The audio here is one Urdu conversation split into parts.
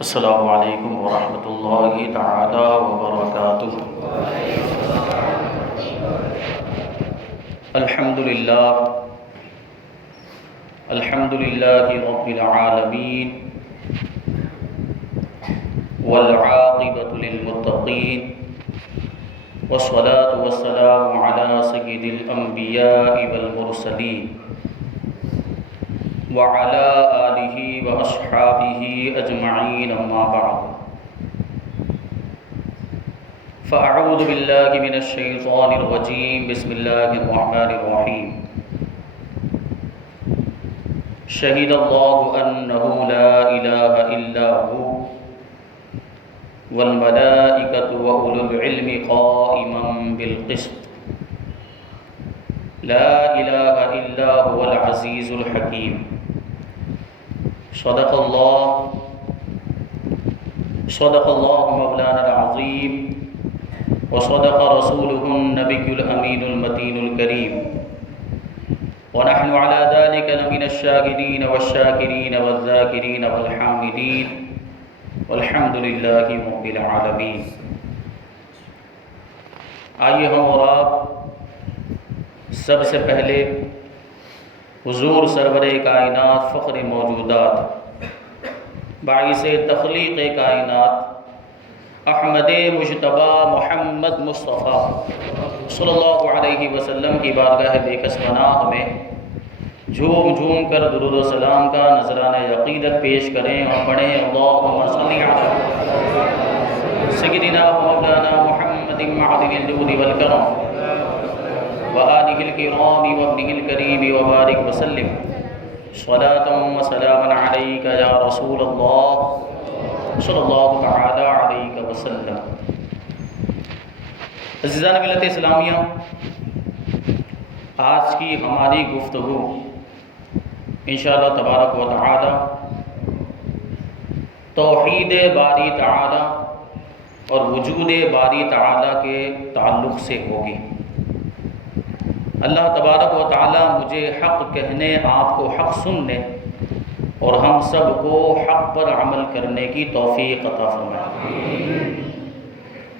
السلام علیکم ورحمۃ اللہ تعالی وبرکاتہ۔ الحمد للہ رب العالمین والعاقبۃ للمتقین والصلاة والسلام علی سید الانبیاء والمرسلین وعلى آلہ واصحابہ اجمعین، اما بعد فاعوذ باللہ من الشیطان الرجیم، بسم اللہ الرحمن الرحیم۔ شہد اللہ انہ لا الہ الا ہو والملائکۃ واولو العلم قائما بالقسط، لا الہ الا هو العزیز الحکیم۔ صدق اللہ مولانا العظیم وصدق رسولہ النبی الامین المتین الکریم، ونحن على ذلك لمن الشاهدین والشاکرین والذاکرین والحامدین، والحمد للہ رب العالمین۔ آئیے ہم اور آپ سب سے پہلے حضور سرور کائنات، فخر موجودات، باعث تخلیق کائنات، احمد مجتبی محمد مصطفیٰ صلی اللہ علیہ وسلم کی بارگاہ بے کس پناہ میں جھوم جھوم کر درود و سلام کا نذرانہ عقیدت پیش کریں اور پڑھیں اللہم صلی علی سیدنا مولانا محمد معدن الجود والکرم وآلہ الکرام وابنہ الکریم وبارک وسلم صلاۃ وسلاما علیک یا رسول اللہ صلی اللہ تعالی علیہ وسلم۔ عزیزان ملت اسلامیہ، آج کی ہماری گفتگو انشاءاللہ تبارک و تعالی توحید باری تعالی اور وجود باری تعالی کے تعلق سے ہوگی۔ اللہ تبارک و تعالی مجھے حق کہنے، آپ کو حق سننے اور ہم سب کو حق پر عمل کرنے کی توفیق عطا فرمائے۔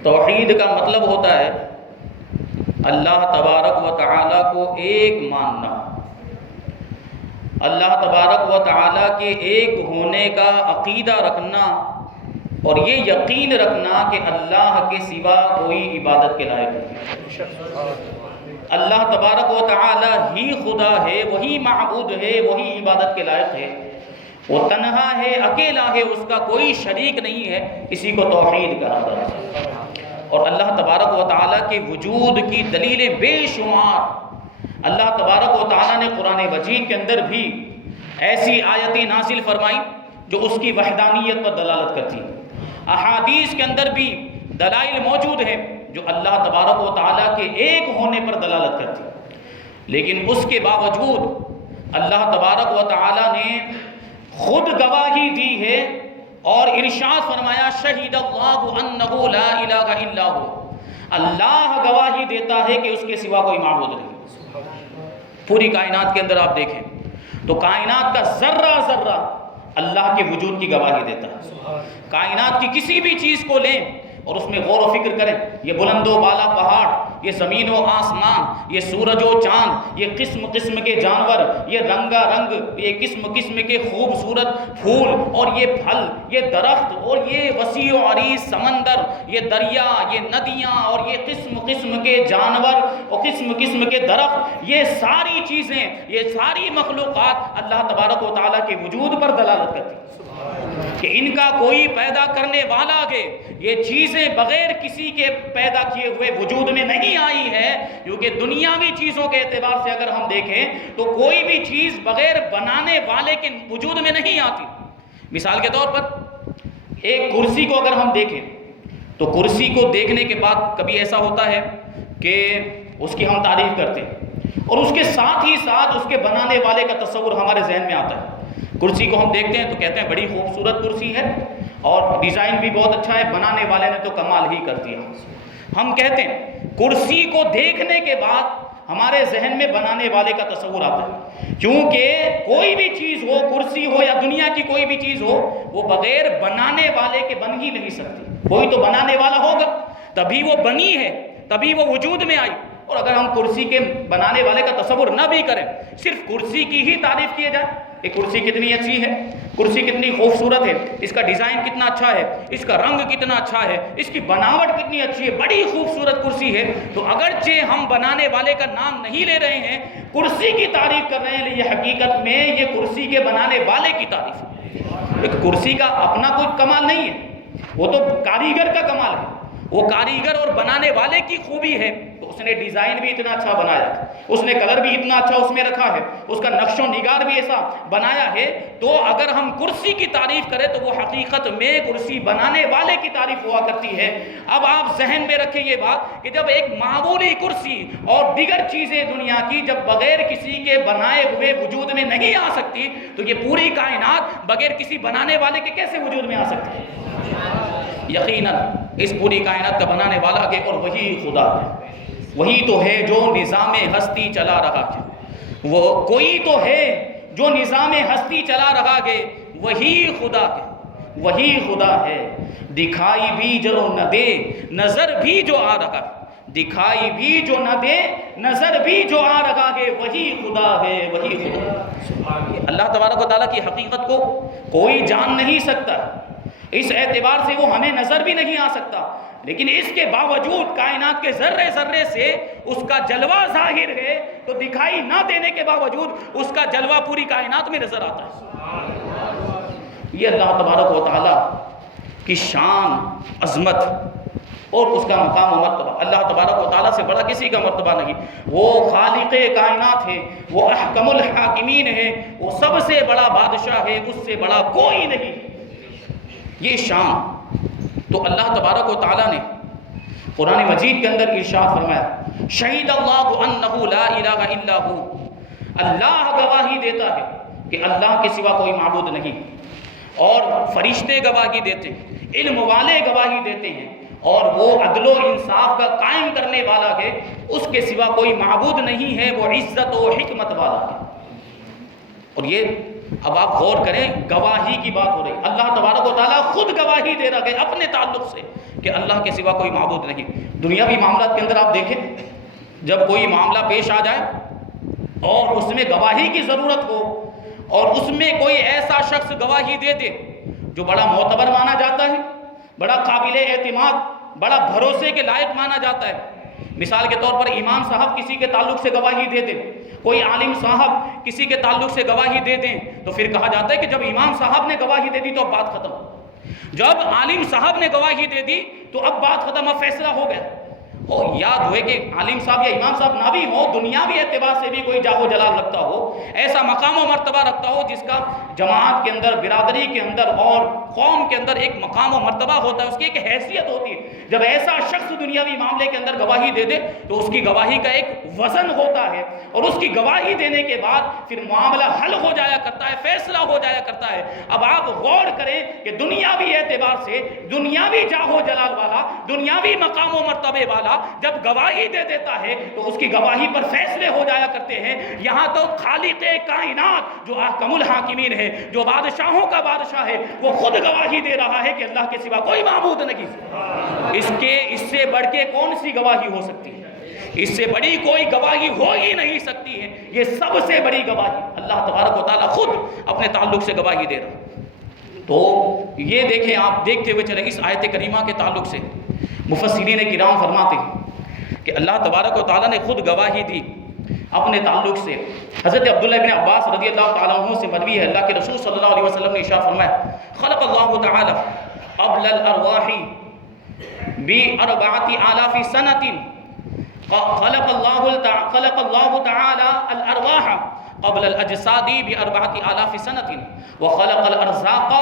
توحید کا مطلب ہوتا ہے اللہ تبارک و تعالی کو ایک ماننا، اللہ تبارک و تعالی کے ایک ہونے کا عقیدہ رکھنا اور یہ یقین رکھنا کہ اللہ کے سوا کوئی عبادت کے لائق نہیں۔ اللہ تبارک و تعالی ہی خدا ہے، وہی معبود ہے، وہی عبادت کے لائق ہے، وہ تنہا ہے، اکیلا ہے، اس کا کوئی شریک نہیں ہے، اسی کو توحید کہا جاتا ہے۔ اور اللہ تبارک و تعالی کے وجود کی دلیلیں بے شمار اللہ تبارک و تعالی نے قرآن مجید کے اندر بھی ایسی آیتیں نازل فرمائی جو اس کی وحدانیت پر دلالت کرتی ہیں۔ احادیث کے اندر بھی دلائل موجود ہیں جو اللہ تبارک و تعالیٰ کے ایک ہونے پر دلالت کرتی ہے، لیکن اس کے باوجود اللہ تبارک و تعالیٰ نے خود گواہی دی ہے اور ارشاد فرمایا شہید اللہ انہ لا الہ الا ہو، اللہ گواہی دیتا ہے کہ اس کے سوا کوئی معبود نہیں۔ پوری کائنات کے اندر آپ دیکھیں تو کائنات کا ذرہ ذرہ اللہ کے وجود کی گواہی دیتا ہے۔ کائنات کی کسی بھی چیز کو لیں اور اس میں غور و فکر کریں، یہ بلند و بالا پہاڑ، یہ زمین و آسمان، یہ سورج و چاند، یہ قسم قسم کے جانور، یہ رنگا رنگ، یہ قسم قسم کے خوبصورت پھول اور یہ پھل، یہ درخت اور یہ وسیع و عریض سمندر، یہ دریا، یہ ندیاں اور یہ قسم قسم کے جانور اور قسم قسم کے درخت، یہ ساری چیزیں، یہ ساری مخلوقات اللہ تبارک و تعالیٰ کے وجود پر دلالت کرتی ہیں کہ ان کا کوئی پیدا کرنے والا ہے، یہ چیزیں بغیر کسی کے پیدا کیے ہوئے وجود میں نہیں آئی ہے، کیونکہ دنیاوی چیزوں کے اعتبار سے اگر ہم دیکھیں تو کوئی بھی چیز بغیر بنانے والے کے وجود میں نہیں آتی۔ مثال کے طور پر ایک کرسی کو اگر ہم دیکھیں تو کرسی کو دیکھنے کے بعد کبھی ایسا ہوتا ہے کہ اس کی ہم تعریف کرتے ہیں اور اس کے ساتھ ہی ساتھ اس کے بنانے والے کا تصور ہمارے ذہن میں آتا ہے۔ کرسی کو ہم دیکھتے ہیں تو کہتے ہیں بڑی خوبصورت کرسی ہے اور ڈیزائن بھی بہت اچھا ہے، بنانے والے نے تو کمال ہی کر دیا۔ ہم کہتے ہیں کرسی کو دیکھنے کے بعد ہمارے ذہن میں بنانے والے کا تصور آتا ہے، کیونکہ کوئی بھی چیز ہو، کرسی ہو یا دنیا کی کوئی بھی چیز ہو، وہ بغیر بنانے والے کے بن ہی نہیں سکتی۔ کوئی تو بنانے والا ہوگا تبھی وہ بنی ہے، تبھی وہ وجود میں آئی۔ اور اگر ہم کرسی کے بنانے والے کا تصور نہ بھی کریں، صرف کرسی کی ہی تعریف کیے جائے کہ کرسی کتنی اچھی ہے، کرسی کتنی خوبصورت ہے، اس کا ڈیزائن کتنا اچھا ہے، اس کا رنگ کتنا اچھا ہے، اس کی بناوٹ کتنی اچھی ہے، بڑی خوبصورت کرسی ہے، تو اگرچہ ہم بنانے والے کا نام نہیں لے رہے ہیں، کرسی کی تعریف کر رہے ہیں، لیکن حقیقت میں یہ کرسی کے بنانے والے کی تعریف ہے۔ ایک کرسی کا اپنا کوئی کمال نہیں ہے، وہ تو کاریگر کا کمال ہے، وہ کاریگر اور بنانے والے کی خوبی ہے۔ تو اس نے ڈیزائن بھی اتنا اچھا بنایا ہے، اس نے کلر بھی اتنا اچھا اس میں رکھا ہے، اس کا نقش و نگار بھی ایسا بنایا ہے، تو اگر ہم کرسی کی تعریف کریں تو وہ حقیقت میں کرسی بنانے والے کی تعریف ہوا کرتی ہے۔ اب آپ ذہن میں رکھیں یہ بات کہ جب ایک معمولی کرسی اور دیگر چیزیں دنیا کی جب بغیر کسی کے بنائے ہوئے وجود میں نہیں آ سکتی، تو یہ پوری کائنات بغیر کسی بنانے والے کے کیسے وجود میں آ سکتی ہے؟ یقیناً اس پوری کائنات کا بنانے والا ہے اور وہی خدا ہے، وہی تو ہے جو نظام ہستی چلا رہا ہے، وہ کوئی تو ہے جو نظام ہستی چلا رہا ہے، وہی خدا ہے، وہی خدا ہے۔ دکھائی بھی جو نہ دے نظر بھی جو آ رہا ہے، دکھائی بھی جو نہ دے نظر بھی جو آ رہا ہے، وہی خدا ہے، وہی خدا ہے۔ اللہ تبارک و تعالیٰ کی حقیقت کو کوئی جان نہیں سکتا، اس اعتبار سے وہ ہمیں نظر بھی نہیں آ سکتا، لیکن اس کے باوجود کائنات کے ذرے ذرے سے اس کا جلوہ ظاہر ہے، تو دکھائی نہ دینے کے باوجود اس کا جلوہ پوری کائنات میں نظر آتا ہے۔ یہ اللہ تبارک و تعالیٰ کی شان، عظمت اور اس کا مقام و مرتبہ، اللہ تبارک و تعالیٰ سے بڑا کسی کا مرتبہ نہیں۔ وہ خالق کائنات ہے، وہ احکم الحاکمین ہے، وہ سب سے بڑا بادشاہ ہے، اس سے بڑا کوئی نہیں۔ یہ شان تو اللہ تبارک و تعالیٰ نے قرآن مجید کے اندر ارشاد فرمایا، شہید اللہ انہ لا الہ الا ہو، اللہ گواہی دیتا ہے کہ اللہ کے سوا کوئی معبود نہیں، اور فرشتے گواہی دیتے ہیں، علم والے گواہی دیتے ہیں، اور وہ عدل و انصاف کا قائم کرنے والا ہے، اس کے سوا کوئی معبود نہیں ہے، وہ عزت و حکمت والا ہے۔ اور یہ اب آپ غور کریں، گواہی کی بات ہو رہی، اللہ تبارک و تعالیٰ خود گواہی دے رہا ہے اپنے تعلق سے کہ اللہ کے سوا کوئی معبود نہیں۔ دنیاوی معاملات کے اندر آپ دیکھیں، جب کوئی معاملہ پیش آ جائے اور اس میں گواہی کی ضرورت ہو، اور اس میں کوئی ایسا شخص گواہی دے دے جو بڑا معتبر مانا جاتا ہے، بڑا قابل اعتماد، بڑا بھروسے کے لائق مانا جاتا ہے، مثال کے طور پر امام صاحب کسی کے تعلق سے گواہی دے دیں، کوئی عالم صاحب کسی کے تعلق سے گواہی دے دیں، تو پھر کہا جاتا ہے کہ جب امام صاحب نے گواہی دے دی تو اب بات ختم، جب عالم صاحب نے گواہی دے دی تو اب بات ختم، اب فیصلہ ہو گیا۔ اور یاد ہوئے کہ عالم صاحب یا امام صاحب نہ بھی ہو، دنیاوی اعتبار سے بھی کوئی جاہ و جلال رکھتا ہو، ایسا مقام و مرتبہ رکھتا ہو جس کا جماعت کے اندر، برادری کے اندر اور قوم کے اندر ایک مقام و مرتبہ ہوتا ہے، اس کی ایک حیثیت ہوتی ہے، جب ایسا شخص دنیاوی معاملے کے اندر گواہی دے دے تو اس کی گواہی کا ایک وزن ہوتا ہے، اور اس کی گواہی دینے کے بعد پھر معاملہ حل ہو جایا کرتا ہے، فیصلہ ہو جایا کرتا ہے۔ اب آپ غور کریں کہ دنیاوی اعتبار سے دنیاوی جاہ و جلال والا، دنیاوی مقام و مرتبے والا جب گواہی دے دیتا ہے تو اس کی گواہی پر فیصلے ہو جایا کرتے ہیں۔ یہاں تو خالق کائنات جو احکم الحاکمین ہے، جو بادشاہوں کا بادشاہ ہے، وہ خود گواہی دے رہا ہے کہ اللہ کے سوا کوئی معبود نہیں۔ اس سے بڑھ کے کون سی گواہی ہو سکتی ہے؟ اس سے بڑی کوئی گواہی ہو ہی نہیں سکتی ہے، یہ سب سے بڑی گواہی اللہ تبارک و تعالیٰ خود اپنے تعلق سے گواہی دے رہا ہے۔ تو یہ دیکھیں، آپ دیکھتے ہوئے چلیں، اس آیت کریمہ کے تعلق سے مفسرین کرام فرماتے ہیں کہ اللہ تبارک و تعالیٰ نے خود گواہی دی اپنے تعلق سے۔ حضرت عبداللہ بن عباس رضی اللہ تعالیٰ عنہ سے مروی ہے، اللہ کے رسول صلی اللہ علیہ وسلم نے ارشاد فرمایا، خلق اللہ تعالیٰ قبل الارواح ب4,000 سنة، خلق اللہ تعالیٰ الارواح قبل الاجساد ب4,000 سنة، وخلق الارزاق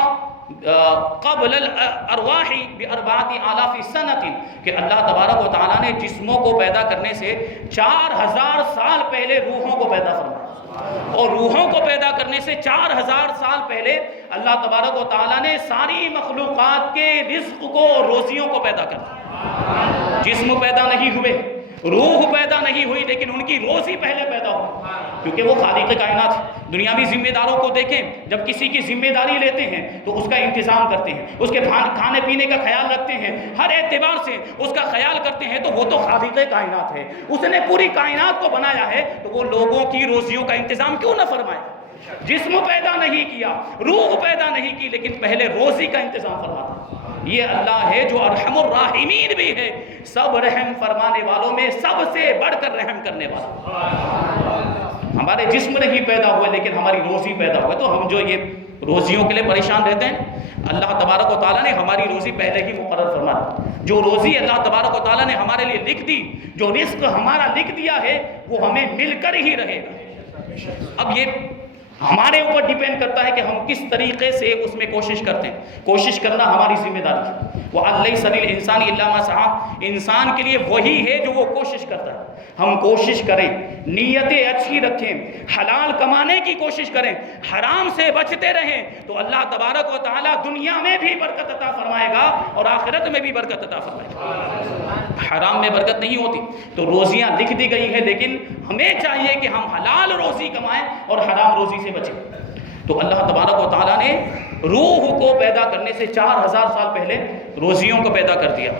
قبل الارواح ب4,000 سنة، کہ اللہ تبارک و تعالیٰ نے جسموں کو پیدا کرنے سے 4,000 سال پہلے روحوں کو پیدا فرمایا، اور روحوں کو پیدا کرنے سے 4,000 سال پہلے اللہ تبارک و تعالیٰ نے ساری مخلوقات کے رزق کو اور روزیوں کو پیدا کر دیا۔ جسم پیدا نہیں ہوئے، روح پیدا نہیں ہوئی لیکن ان کی روزی پہلے پیدا ہوئی، کیونکہ وہ خالق کائنات ہے۔ دنیاوی ذمہ داروں کو دیکھیں، جب کسی کی ذمہ داری لیتے ہیں تو اس کا انتظام کرتے ہیں، اس کے کھانے پینے کا خیال رکھتے ہیں، ہر اعتبار سے اس کا خیال کرتے ہیں، تو وہ تو خالق کائنات ہے، اس نے پوری کائنات کو بنایا ہے، تو وہ لوگوں کی روزیوں کا انتظام کیوں نہ فرمائے؟ جسم پیدا نہیں کیا، روح پیدا نہیں کی، لیکن پہلے روزی کا انتظام فرماتا ہے۔ یہ اللہ ہے جو ارحم الراحمین بھی ہے، سب رحم فرمانے والوں میں سب سے بڑھ کر رحم کرنے والا۔ ہمارے جسم نہیں پیدا ہوئے لیکن ہماری روزی پیدا ہوئے، تو ہم جو یہ روزیوں کے لیے پریشان رہتے ہیں، اللہ تبارک و تعالیٰ نے ہماری روزی پہلے ہی مقرر فرما دی۔ جو روزی اللہ تبارک و تعالیٰ نے ہمارے لیے لکھ دی، جو رزق ہمارا لکھ دیا ہے، وہ ہمیں مل کر ہی رہے گا۔ اب یہ ہمارے اوپر ڈیپینڈ کرتا ہے کہ ہم کس طریقے سے اس میں کوشش کرتے ہیں۔ کوشش کرنا ہماری ذمہ داری ہے۔ وَأَن لَيْسَ لِلْإِنسَانِ إِلَّا مَا سَعَىٰ، انسان کے لیے وہی ہے جو وہ کوشش کرتا ہے۔ ہم کوشش کریں، نیتیں اچھی رکھیں، حلال کمانے کی کوشش کریں، حرام سے بچتے رہیں، تو اللہ تبارک و تعالیٰ دنیا میں بھی برکت عطا فرمائے گا اور آخرت میں بھی برکت عطا فرمائے گا۔ حرام میں برکت نہیں ہوتی، تو روزیاں لکھ دی گئی ہیں، لیکن ہمیں چاہیے کہ ہم حلال روزی کمائیں اور حرام روزی سے بچیں۔ تو اللہ تبارک و تعالیٰ نے روح کو پیدا کرنے سے 4000 سال پہلے روزیوں کو پیدا کر دیا۔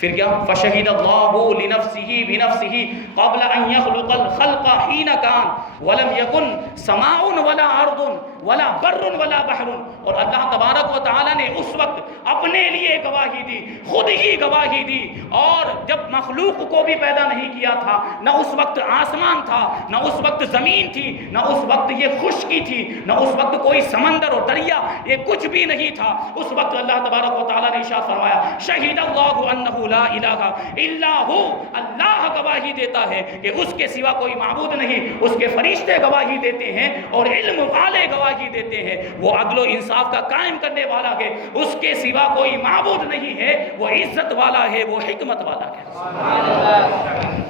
پھر کیا؟ فشہد اللہ لنفسہ بنفسہ قبل ان یخلق الخلق حین کان ولم یکن سماء ولا ارض ولا بر ولا بحر، اور اللہ تبارک و تعالیٰ نے اس وقت اپنے لیے گواہی دی، خود ہی گواہی دی، اور جب مخلوق کو بھی پیدا نہیں کیا تھا، نہ اس وقت آسمان تھا، نہ اس وقت زمین تھی، نہ اس وقت یہ خشکی تھی، نہ اس وقت کوئی سمندر اور دریا، یہ کچھ بھی نہیں تھا۔ اس وقت اللہ تبارک و تعالیٰ نے ارشاد فرمایا شہید اللہ انہ لا الہ الا ہو، اللہ گواہی دیتا ہے کہ اس کے سوا کوئی معبود نہیں، اس کے فرشتے گواہی دیتے ہیں اور علم والے گواہی دیتے ہیں، وہ عدل و انصاف کا قائم کرنے والا ہے، اس کے سوا کوئی معبود نہیں ہے، وہ عزت والا ہے، وہ حکمت والا ہے۔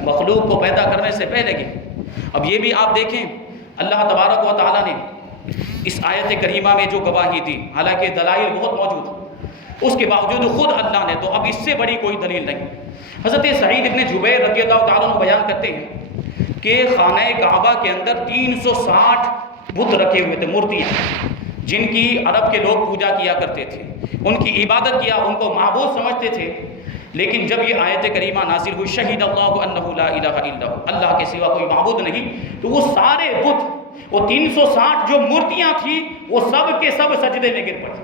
مخلوق کو پیدا کرنے سے پہلے کی اب یہ بھی آپ دیکھیں، اللہ تبارک و تعالیٰ نے اس آیت کریمہ میں جو گواہی دی، حالانکہ دلائل بہت موجود ہیں، اس کے باوجود خود اللہ نے، تو اب اس سے بڑی کوئی دلیل نہیں۔ حضرت سعید ابن جبیر رضی اللہ تعالیٰ عنہ بیان کرتے ہیں کہ خانہ کعبہ کے اندر 360 بت رکھے ہوئے تھے، مورتیاں، جن کی عرب کے لوگ پوجا کیا کرتے تھے، ان کی عبادت کیا، ان کو معبود سمجھتے تھے۔ لیکن جب یہ آیت کریمہ نازل ہوئی شہید اللہ انہ لا الہ الا ہو، اللہ کے سوا کوئی معبود نہیں، تو وہ سارے بت، وہ 360 جو مورتیاں تھیں، وہ سب کے سب سجدے میں گر پڑے،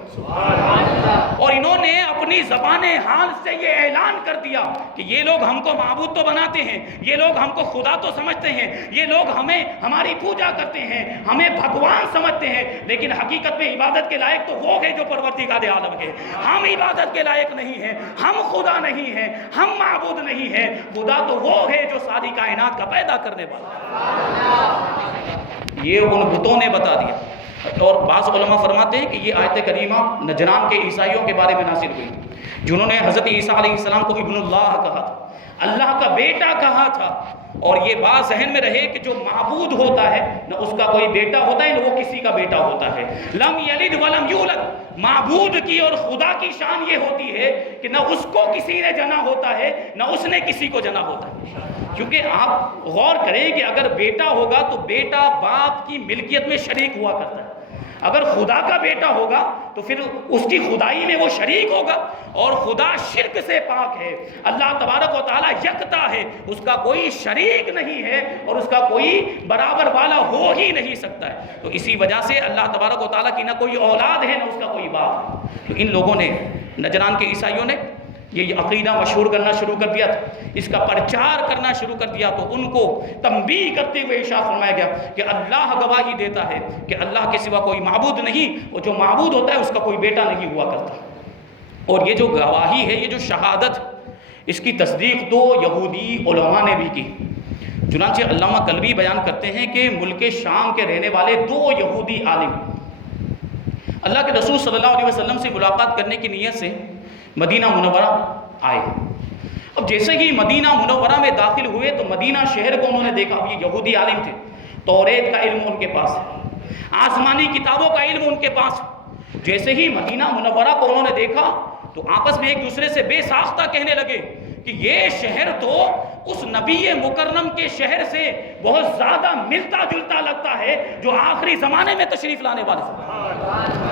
اور انہوں نے اپنی زبان حال سے یہ اعلان کر دیا کہ یہ لوگ ہم کو معبود تو بناتے ہیں، یہ لوگ ہم کو خدا تو سمجھتے ہیں، یہ لوگ ہماری پوجا کرتے ہیں، ہمیں بھگوان سمجھتے ہیں، لیکن حقیقت میں عبادت کے لائق تو وہ ہے جو پروردگار عالم ہے، ہم عبادت کے لائق نہیں ہیں، ہم خدا نہیں ہیں، ہم معبود نہیں ہیں، خدا تو وہ ہے جو ساری کائنات کا پیدا کرنے والا ہے۔ یہ ان بتوں نے بتا دیا، اور بعض علماء فرماتے ہیں کہ یہ آیت کریمہ نجران کے عیسائیوں کے بارے میں نازل ہوئی، جنہوں نے حضرت عیسیٰ علیہ السلام کو ابن اللہ کہا تھا، اللہ کا بیٹا کہا تھا، اور یہ بات ذہن میں رہے کہ جو معبود ہوتا ہے نہ اس کا کوئی بیٹا ہوتا ہے نہ وہ کسی کا بیٹا ہوتا ہے، لم یلد ولم یولد، معبود کی اور خدا کی شان یہ ہوتی ہے کہ نہ اس کو کسی نے جنا ہوتا ہے نہ اس نے کسی کو جنا ہوتا ہے۔ کیونکہ آپ غور کریں کہ اگر بیٹا ہوگا تو بیٹا باپ کی ملکیت میں شریک ہوا کرتا ہے، اگر خدا کا بیٹا ہوگا تو پھر اس کی خدائی میں وہ شریک ہوگا، اور خدا شرک سے پاک ہے، اللہ تبارک و تعالیٰ یکتا ہے، اس کا کوئی شریک نہیں ہے اور اس کا کوئی برابر والا ہو ہی نہیں سکتا ہے۔ تو اسی وجہ سے اللہ تبارک و تعالیٰ کی نہ کوئی اولاد ہے نہ اس کا کوئی باپ ہے۔ تو ان لوگوں نے، نجران کے عیسائیوں نے یہ عقیدہ مشہور کرنا شروع کر دیا تھا، اس کا پرچار کرنا شروع کر دیا، تو ان کو تنبیہ کرتے ہوئے ارشاد فرمایا گیا کہ اللہ گواہی دیتا ہے کہ اللہ کے سوا کوئی معبود نہیں، اور جو معبود ہوتا ہے اس کا کوئی بیٹا نہیں ہوا کرتا۔ اور یہ جو گواہی ہے، یہ جو شہادت، اس کی تصدیق تو یہودی علماء نے بھی کی۔ چنانچہ علامہ کلبی بیان کرتے ہیں کہ ملک شام کے رہنے والے 2 یہودی عالم اللہ کے رسول صلی اللہ علیہ وسلم سے ملاقات کرنے کی نیت سے مدینہ منورہ آئے۔ اب جیسے ہی مدینہ منورہ میں داخل ہوئے تو مدینہ شہر کو انہوں نے دیکھا، اب یہ یہودی عالم تھے، توریت کا علم ان کے پاس ہے، آسمانی کتابوں کا علم ان کے پاس۔ جیسے ہی مدینہ منورہ کو انہوں نے دیکھا تو آپس میں ایک دوسرے سے بے ساختہ کہنے لگے کہ یہ شہر تو اس نبی مکرم کے شہر سے بہت زیادہ ملتا جلتا لگتا ہے جو آخری زمانے میں تشریف لانے والے تھے،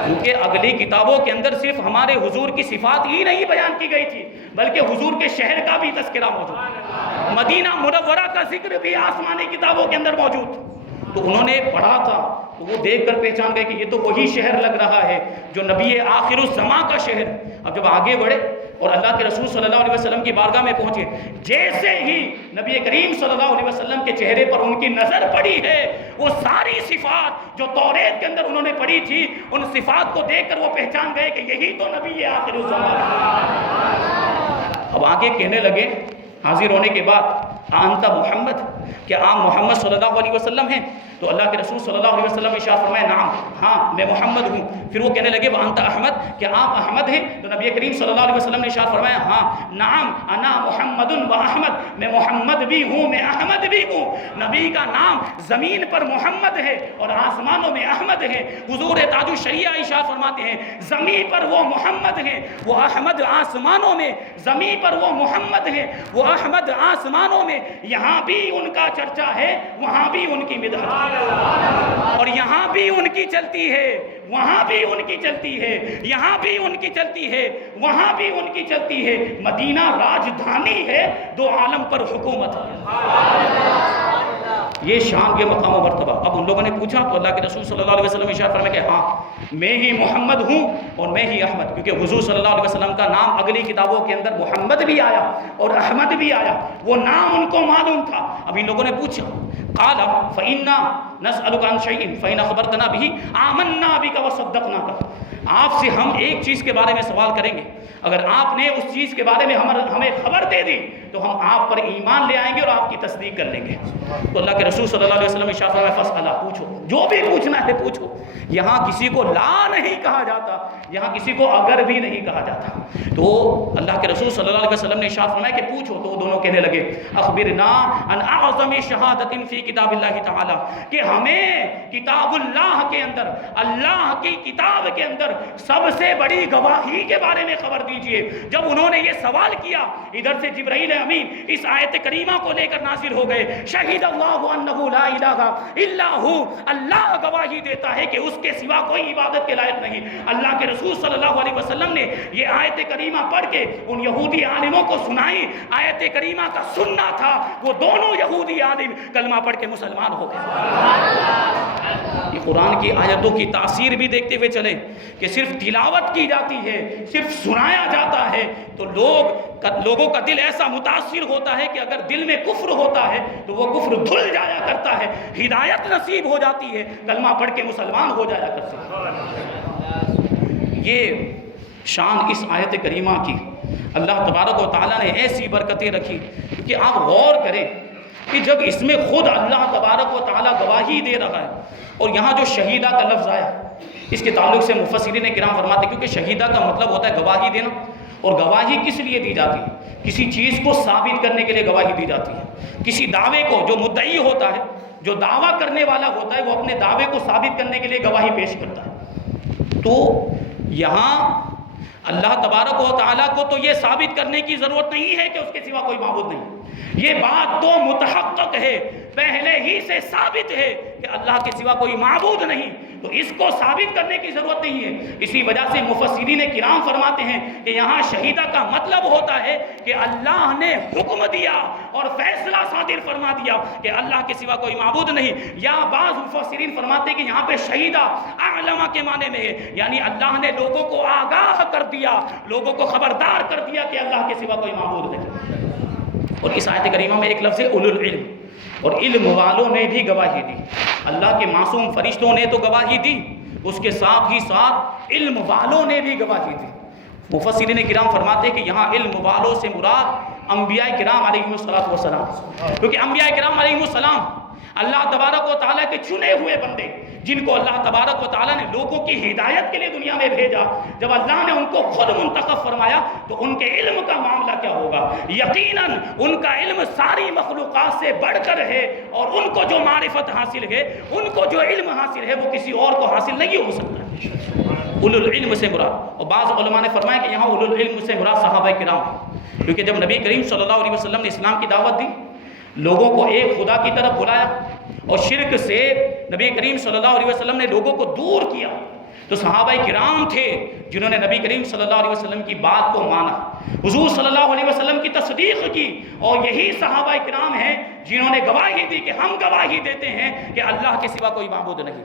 کیونکہ اگلی کتابوں کے اندر صرف ہمارے حضور کی صفات ہی نہیں بیان کی گئی تھی بلکہ حضور کے شہر کا بھی تذکرہ موجود ہے، مدینہ منورہ کا ذکر بھی آسمانی کتابوں کے اندر موجود تھا۔ تو انہوں نے پڑھا تھا تو وہ دیکھ کر پہچان گئے کہ یہ تو وہی شہر لگ رہا ہے جو نبی آخر الزماں کا شہر۔ اب جب آگے بڑھے اور اللہ کے رسول صلی اللہ علیہ وسلم کی بارگاہ میں پہنچے، جیسے ہی نبی کریم صلی اللہ علیہ وسلم کے چہرے پر ان کی نظر پڑی ہے، وہ ساری صفات جو توریت کے اندر انہوں نے پڑھی تھی ان صفات کو دیکھ کر وہ پہچان گئے کہ یہی تو نبی آخر الزماں ہے۔ اب آگے کہنے لگے حاضر ہونے کے بعد، انت محمد، کیا آپ محمد صلی اللہ علیہ وسلم ہیں؟ تو اللہ کے رسول صلی اللہ علیہ وسلم نے ارشاد فرمایا نعم، ہاں میں محمد ہوں۔ پھر وہ کہنے لگے وانت احمد، کیا آپ احمد ہیں؟ تو نبی کریم صلی اللہ علیہ وسلم نے ارشاد فرمایا ہاں نعم انا محمد و احمد، میں محمد بھی ہوں میں احمد بھی ہوں۔ نبی کا نام زمین پر محمد ہے اور آسمانوں میں احمد ہے۔ حضور تاج الشریعہ ارشاد فرماتے ہیں زمین پر وہ محمد ہیں، وہ احمد آسمانوں میں، زمین پر وہ محمد ہیں، وہ احمد آسمانوں میں، یہاں بھی ان کا چرچا ہے وہاں بھی ان کی مدح، اور یہاں بھی ان کی چلتی ہے وہاں بھی ان کی چلتی ہے، یہاں بھی ان کی چلتی ہے وہاں بھی ان کی چلتی ہے۔ مدینہ راجدھانی ہے، دو عالم پر حکومت ہے۔ یہ شان کے مقام و مرتبہ۔ اب ان لوگوں نے پوچھا تو اللہ کے رسول صلی اللہ علیہ وسلم ارشاد فرمایا کہ ہاں میں ہی محمد ہوں اور میں ہی احمد، کیونکہ حضور صلی اللہ علیہ وسلم کا نام اگلی کتابوں کے اندر محمد بھی آیا اور احمد بھی آیا، وہ نام ان کو معلوم تھا۔ اب ان لوگوں نے پوچھا قال فإنا نسألك عن شيء فإن أخبرتنا به آمنا بك وصدقناك، آپ سے ہم ایک چیز کے بارے میں سوال کریں گے، اگر آپ نے اس چیز کے بارے میں ہمیں خبر دے دی تو ہم آپ پر ایمان لے آئیں گے اور آپ کی تصدیق کر لیں گے۔ تو اللہ کے رسول صلی اللہ علیہ وسلم ارشاد فرمایا فاسأل، پوچھو جو بھی پوچھنا ہے پوچھو۔ یہاں کسی کو لا نہیں کہا جاتا، یہاں کسی کو اگر بھی نہیں کہا جاتا۔ تو اللہ کے رسول صلی اللہ علیہ وسلم نے ارشاد فرمایا کہ پوچھو۔ تو وہ دونوں کہنے لگے اخبرنا عن اعظم شہادت فی کتاب اللہ تعالی، کہ ہمیں کتاب اللہ کے اندر، اللہ کی کتاب کے اندر سب سے بڑی گواہی کے بارے میں خبر دیجئے۔ جب انہوں نے یہ سوال کیا، ادھر سے جبرائیل امین اس آیت کریمہ کو لے کر نازل ہو گئے، شہید اللہ انہ لا الہ الا ہو، اللہ گواہی دیتا ہے کہ اس کے سوا کوئی عبادت کے لائق نہیں۔ اللہ کے رسول صلی اللہ علیہ وسلم نے یہ آیت کریمہ پڑھ کے ان یہودی عالموں کو سنائی، آیت کریمہ کا سننا تھا، وہ دونوں یہودی عالم کلمہ پڑھ کے مسلمان ہو گئے۔ یہ قرآن کی آیتوں کی تاثیر بھی دیکھتے ہوئے چلیں کہ صرف تلاوت کی جاتی ہے، صرف سنایا جاتا ہے تو لوگوں کا دل ایسا متاثر ہوتا ہے کہ اگر دل میں کفر ہوتا ہے تو وہ کفر دھل جایا کرتا ہے، ہدایت نصیب ہو جاتی ہے، کلمہ پڑھ کے مسلمان ہو جایا کرتے ہیں۔ یہ شان اس آیت کریمہ کی اللہ تبارک و تعالیٰ نے ایسی برکتیں رکھی کہ آپ غور کریں کہ جب اس میں خود اللہ تبارک و تعالیٰ گواہی دے رہا ہے، اور یہاں جو شہیدہ کا لفظ آیا اس کے تعلق سے مفسرین کرام فرماتے ہیں کیونکہ شہیدہ کا مطلب ہوتا ہے گواہی دینا، اور گواہی کس لیے دی جاتی ہے؟ کسی چیز کو ثابت کرنے کے لیے گواہی دی جاتی ہے۔ کسی دعوے کو جو مدعی ہوتا ہے، جو دعویٰ کرنے والا ہوتا ہے، وہ اپنے دعوے کو ثابت کرنے کے لیے گواہی پیش کرتا ہے۔ تو یہاں اللہ تبارک و تعالیٰ کو تو یہ ثابت کرنے کی ضرورت نہیں ہے کہ اس کے سوا کوئی معبود نہیں، یہ بات تو متحقق ہے، پہلے ہی سے ثابت ہے کہ اللہ کے سوا کوئی معبود نہیں، تو اس کو ثابت کرنے کی ضرورت نہیں ہے۔ اسی وجہ سے مفسرین کرام فرماتے ہیں کہ یہاں شہیدہ کا مطلب ہوتا ہے کہ اللہ نے حکم دیا اور فیصلہ صادر فرما دیا کہ اللہ کے سوا کوئی معبود نہیں، یا بعض مفسرین فرماتے ہیں کہ یہاں پہ شہیدہ اعلم کے معنی میں ہے، یعنی اللہ نے لوگوں کو آگاہ کر دیا، لوگوں کو خبردار کر دیا کہ اللہ کے سوا کوئی معبود نہیں۔ اور اس آیت کریمہ میں ایک لفظ ہے اولو العلم، اور علم والوں نے بھی گواہی دی، اللہ کے معصوم فرشتوں نے تو گواہی دی، اس کے ساتھ ہی ساتھ علم والوں نے بھی گواہی دی۔ مفسرین کرام فرماتے ہیں کہ یہاں علم والوں سے مراد انبیاء کرام علیہ السلام، کیونکہ انبیاء کرام علیہ السلام اللہ تبارک و تعالیٰ کے چنے ہوئے بندے جن کو اللہ تبارک و تعالیٰ نے لوگوں کی ہدایت کے لیے دنیا میں بھیجا، جب اللہ نے ان کو خود منتخب فرمایا تو ان کے علم کا معاملہ کیا ہوگا؟ یقیناً ان کا علم ساری مخلوقات سے بڑھ کر ہے، اور ان کو جو معرفت حاصل ہے، ان کو جو علم حاصل ہے، وہ کسی اور کو حاصل نہیں ہو سکتا۔ اولو العلم سے مراد، اور بعض علماء نے فرمایا کہ یہاں اولو العلم سے مراد صحابہ کرام ہیں، کیونکہ جب نبی کریم صلی اللہ علیہ وسلم نے اسلام کی دعوت دی، لوگوں کو ایک خدا کی طرف بلایا اور شرک سے نبی کریم صلی اللہ علیہ وسلم نے لوگوں کو دور کیا، تو صحابہ کرام تھے جنہوں نے نبی کریم صلی اللہ علیہ وسلم کی بات کو مانا، حضور صلی اللہ علیہ وسلم کی تصدیق کی، اور یہی صحابہ کرام ہیں جنہوں نے گواہی دی کہ ہم گواہی دیتے ہیں کہ اللہ کے سوا کوئی معبود نہیں۔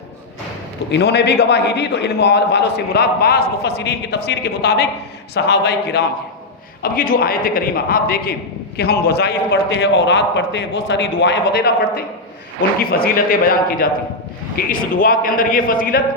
تو انہوں نے بھی گواہی دی، تو علم والوں سے مراد بعض مفسرین کی تفسیر کے مطابق صحابہ کرام ہیں۔ اب یہ جو آیت کریمہ آپ دیکھیں کہ ہم وظائف پڑھتے ہیں، اوراد پڑھتے ہیں، بہت ساری دعائیں وغیرہ پڑھتے ہیں، ان کی فضیلتیں بیان کی جاتی ہیں کہ اس دعا کے اندر یہ فضیلت،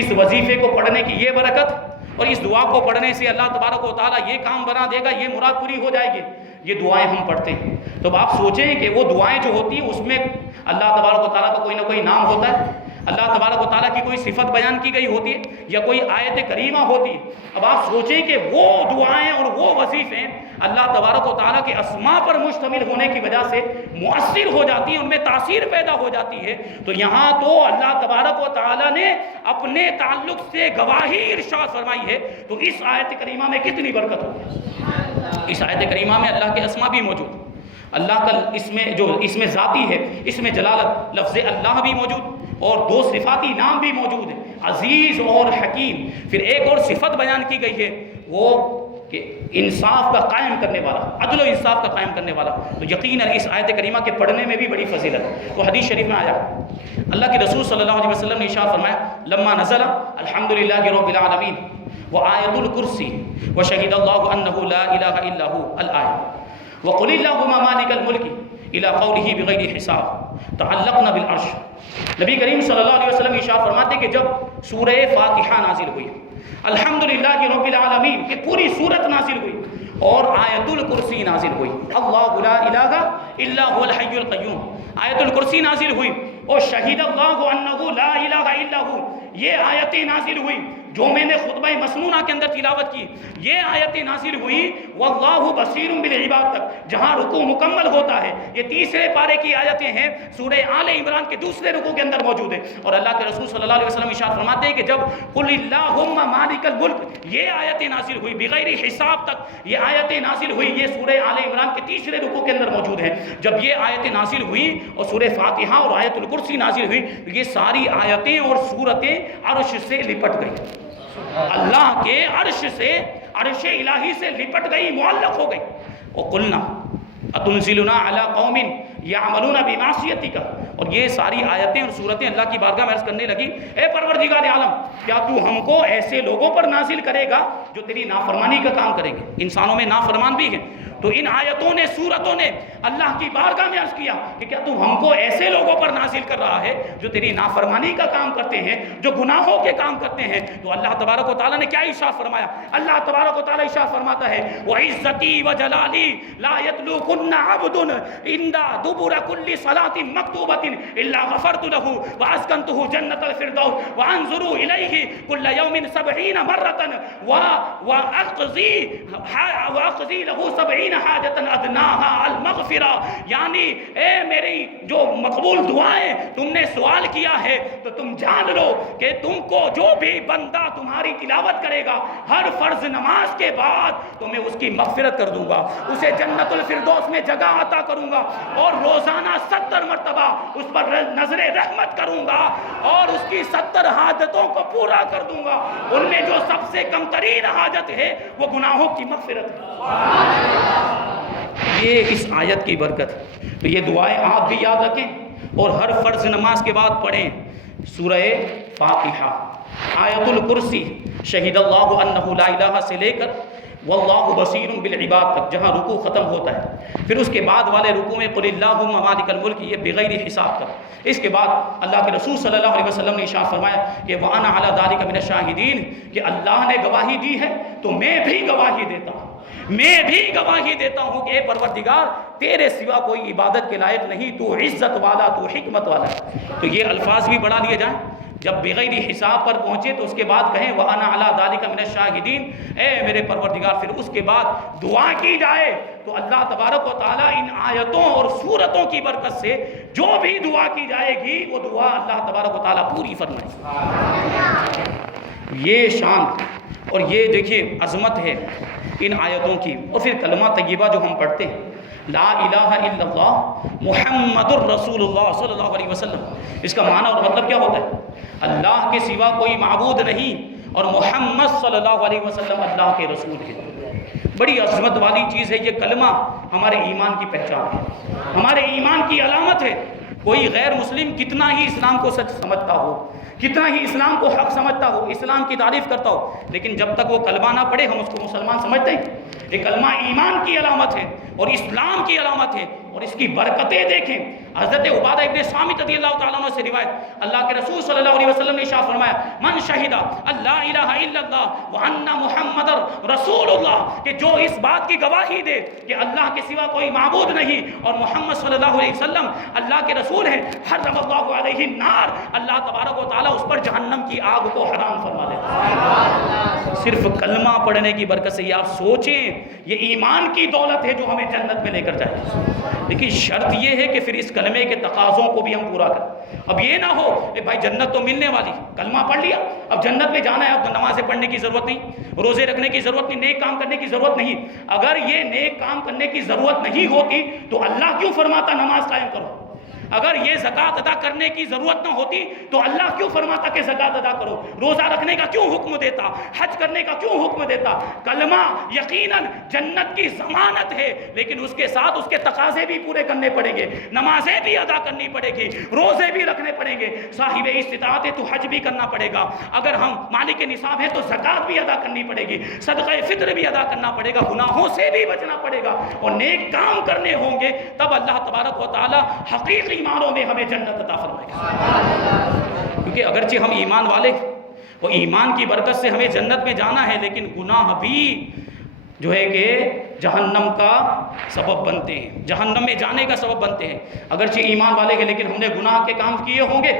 اس وظیفے کو پڑھنے کی یہ برکت، اور اس دعا کو پڑھنے سے اللہ تبارک و تعالیٰ یہ کام بنا دے گا، یہ مراد پوری ہو جائے گی۔ یہ دعائیں ہم پڑھتے ہیں، تو آپ سوچیں کہ وہ دعائیں جو ہوتی ہیں اس میں اللہ تبارک و تعالیٰ کا کوئی نہ کوئی نام ہوتا ہے، اللہ تبارک و تعالیٰ کی کوئی صفت بیان کی گئی ہوتی ہے، یا کوئی آیت کریمہ ہوتی ہے۔ اب آپ سوچیں کہ وہ دعائیں اور وہ وظیفے اللہ تبارک و تعالیٰ کے اسماء پر مشتمل ہونے کی وجہ سے مؤثر ہو جاتی ہیں، ان میں تاثیر پیدا ہو جاتی ہے، تو یہاں تو اللہ تبارک و تعالیٰ نے اپنے تعلق سے گواہی ارشاد فرمائی ہے، تو اس آیت کریمہ میں کتنی برکت ہوگی۔ اس آیت کریمہ میں اللہ کے اسماء بھی موجود، اللہ کا اس میں ذاتی ہے، اس میں جلالت لفظ اللہ بھی موجود، اور دو صفاتی نام بھی موجود ہیں، عزیز اور حکیم۔ پھر ایک اور صفت بیان کی گئی ہے، وہ کہ انصاف کا قائم کرنے والا، عدل و انصاف کا قائم کرنے والا۔ تو یقیناً اس آیت کریمہ کے پڑھنے میں بھی بڑی فضیلت ہے۔ تو حدیث شریف میں آیا، اللہ کے رسول صلی اللہ علیہ وسلم نے ارشاد فرمایا، لما نزل الحمدللہ رب العالمین وآیت الکرسی وشہد اللہ انہ لا الہ الا ہو الآیہ وقل اللہم مالک الملک الی قولہ بغیر حساب تعلقنا بالعرش۔ نبی کریم صلی اللہ علیہ وسلم ارشاد فرماتے کہ جب سورہ فاتحہ نازل ہوئی، الحمدللہ رب العالمین کہ پوری سورت نازل ہوئی، اور آیت الکرسی نازل ہوئی، اللہ لا الہ الا هو الحی القیوم، آیت الکرسی نازل ہوئی، اور شہید اللہ انہ لا الہ الا ہو، یہ آیتیں نازل ہوئی جو میں نے خطبہ مسنونہ کے اندر تلاوت کی، یہ آیتیں نازل ہوئی واللہ بصیر بالعباد تک، جہاں رکوع مکمل ہوتا ہے۔ یہ تیسرے پارے کی آیتیں ہیں، سورہ آل عمران کے دوسرے رکوع کے اندر موجود ہے، اور اللہ کے رسول صلی اللہ علیہ وسلم ارشاد فرماتے ہیں کہ جب قل اللہم مالک الملک یہ آیتیں نازل ہوئی بغیر حساب تک، یہ آیتیں نازل ہوئی، یہ سورہ آل عمران کے تیسرے رکوع کے اندر موجود ہے۔ جب یہ آیتیں نازل ہوئی اور سورہ فاتحہ اور آیت الکرسی نازل ہوئی، تو یہ ساری آیتیں اور سورتیں عرش سے لپٹ گئی، اللہ کے عرش سے، عرش الہی سے لپٹ گئی، معلق ہو گئی۔ وَقُلْنَا أَتُنزِلُنَا عَلَىٰ قَوْمٍ يَعْمَلُونَ بِمَعْصِيَتِكَ، اور یہ ساری آیتیں اور سورتیں اللہ کی بارگاہ میں عرض کرنے لگی، اے پروردگار عالم، کیا تو ہم کو ایسے لوگوں پر نازل کرے گا جو تیری نافرمانی کا کام کریں گے؟ انسانوں میں نافرمان بھی ہیں، تو ان آیتوں نے، سورتوں نے اللہ کی بارگاہ میں عرض کیا کہ کیا تو ہم کو ایسے لوگوں پر نازل کر رہا ہے جو تیری نافرمانی کا کام کرتے ہیں، جو گناہوں کے کام کرتے ہیں؟ تو اللہ تبارک و تعالیٰ نے کیا ارشاد فرمایا؟ اللہ تبارک و تعالیٰ ارشاد فرماتا ہے وَعِزَّتِي وَجَلَالِي لَا يَتْلُوكُنَّ عَبْدٌ عِنْدَ دُبُرَ كُلِّ صَلَاةٍ مَكْتُوبَةٍ إِلَّا غَفَرْتُ لَهُ وَأَسْكَنْتُهُ جَنَّةَ الْفِرْدَوْسِ وَأَنْظُرُوا إِلَيْهِ كُلَّ يَوْمٍ 70 مرة وَأَقْضِي لَهُ 70 حاجة أدناها المغفرة، یعنی اے میری جو مقبول دعائیں تم نے سوال کیا ہے، تو تم جان لو کہ تم کو جو بھی بندہ تمہاری تلاوت کرے گا ہر فرض نماز کے بعد تو میں اس کی مغفرت کر دوں گا، اسے جنت الفردوس میں جگہ عطا کروں گا، اور روزانہ 70 مرتبہ اس پر نظر رحمت کروں گا، اور اس کی 70 حاجتوں کو پورا کر دوں گا۔ ان میں جو سب سے کم ترین حاجت ہے وہ گناہوں کی مغفرت ہے۔ یہ اس آیت کی برکت ہے۔ تو یہ دعائیں آپ بھی یاد رکھیں اور ہر فرض نماز کے بعد پڑھیں۔ سورہ فاتحہ، آیت الکرسی، شہید اللہ انہ لا الہ سے لے کر واللہ بصیر بالعباد تک، جہاں رکوع ختم ہوتا ہے، پھر اس کے بعد والے رکوع میں قل اللہم مالک الملک، یہ بغیر حساب تک۔ اس کے بعد اللہ کے رسول صلی اللہ علیہ وسلم نے ارشاد فرمایا کہ وَأَنَا عَلَىٰ ذَلِكَ مِنَ الشَّاهِدِينَ، کہ اللہ نے گواہی دی ہے تو میں بھی گواہی دیتا ہوں، میں بھی گواہی دیتا ہوں کہ اے پروردگار تیرے سوا کوئی عبادت کے لائق نہیں، تو عزت والا، تو حکمت والا۔ تو یہ الفاظ بھی بڑھا لیے جائیں، جب بغیر حساب پر پہنچے تو اس کے بعد کہیں وَأَنَا عَلَىٰ ذَلِكَ مِنَ الشَّاهِدِينَ، اے میرے پروردگار، پھر اس کے بعد دعا کی جائے تو اللہ تبارک و تعالیٰ ان آیتوں اور سورتوں کی برکت سے جو بھی دعا کی جائے گی وہ دعا اللہ تبارک و تعالیٰ پوری فرمائے۔ یہ شان اور یہ دیکھیے عظمت ہے ان آیتوں کی. اور پھر کلمہ طیبہ جو ہم پڑھتے ہیں لا الہ الا اللہ محمد الرسول اللہ صلی اللہ علیہ وسلم، اس کا معنی اور مطلب کیا ہوتا ہے؟ اللہ کے سوا کوئی معبود نہیں اور محمد صلی اللہ علیہ وسلم اللہ کے رسول ہیں. بڑی عظمت والی چیز ہے یہ کلمہ، ہمارے ایمان کی پہچان ہے، ہمارے ایمان کی علامت ہے. کوئی غیر مسلم کتنا ہی اسلام کو سچ سمجھتا ہو، کتنا ہی اسلام کو حق سمجھتا ہو، اسلام کی تعریف کرتا ہو، لیکن جب تک وہ کلمہ نہ پڑھے ہم اس کو مسلمان سمجھتے ہیں. یہ کلمہ ایمان کی علامت ہے اور اسلام کی علامت ہے. اور اس کی برکتیں دیکھیں. حضرت عبادہ ابن صامت رضی اللہ تعالیٰ عنہ سے روایت، اللہ کے رسول صلی اللہ علیہ وسلم نے ارشاد فرمایا من شہد اللہ الہ الا اللہ وان محمد رسول اللہ، کہ جو اس بات کی گواہی دے کہ اللہ کے سوا کوئی معبود نہیں اور محمد صلی اللہ علیہ وسلم اللہ کے رسول ہیں، حرم اللہ علیہ النار، اللہ تبارک و تعالیٰ اس پر جہنم کی آگ کو حرام فرما دیتا ہے. صرف کلمہ پڑھنے کی برکت سے. یہ آپ سوچیں یہ ایمان کی دولت ہے جو ہمیں جنت میں لے کر جائے. لیکن شرط یہ ہے کہ پھر اس کلمے کے تقاضوں کو بھی ہم پورا کریں. اب یہ نہ ہو کہ بھائی جنت تو ملنے والی، کلمہ پڑھ لیا اب جنت میں جانا ہے، اب تو نمازیں پڑھنے کی ضرورت نہیں، روزے رکھنے کی ضرورت نہیں، نیک کام کرنے کی ضرورت نہیں. اگر یہ نیک کام کرنے کی ضرورت نہیں ہوتی تو اللہ کیوں فرماتا نماز قائم کرو؟ اگر یہ زکوٰۃ ادا کرنے کی ضرورت نہ ہوتی تو اللہ کیوں فرماتا کہ زکوٰۃ ادا کرو؟ روزہ رکھنے کا کیوں حکم دیتا؟ حج کرنے کا کیوں حکم دیتا؟ کلمہ یقیناً جنت کی ضمانت ہے، لیکن اس کے ساتھ اس کے تقاضے بھی پورے کرنے پڑیں گے، نمازیں بھی ادا کرنی پڑے گی، روزے بھی رکھنے پڑیں گے. صاحب استطاعت ہے تو حج بھی کرنا پڑے گا، اگر ہم مالک نصاب ہیں تو زکوٰۃ بھی ادا کرنی پڑے گی، صدقہ فطر بھی ادا کرنا پڑے گا، گناہوں سے بھی بچنا پڑے گا اور نیک کام کرنے ہوں گے. تب اللہ تبارک و تعالی حقیقی ایمانوں میں ہمیں جنت عطا فرمائے گا. کیونکہ اگرچہ ہم ایمان والے وہ ایمان کی برکت سے ہمیں جنت میں جانا ہے، لیکن گناہ بھی جو ہے کہ جہنم کا سبب بنتے ہیں، جہنم میں جانے کا سبب بنتے ہیں. اگرچہ ایمان والے ہیں لیکن ہم نے گناہ کے کام کیے ہوں گے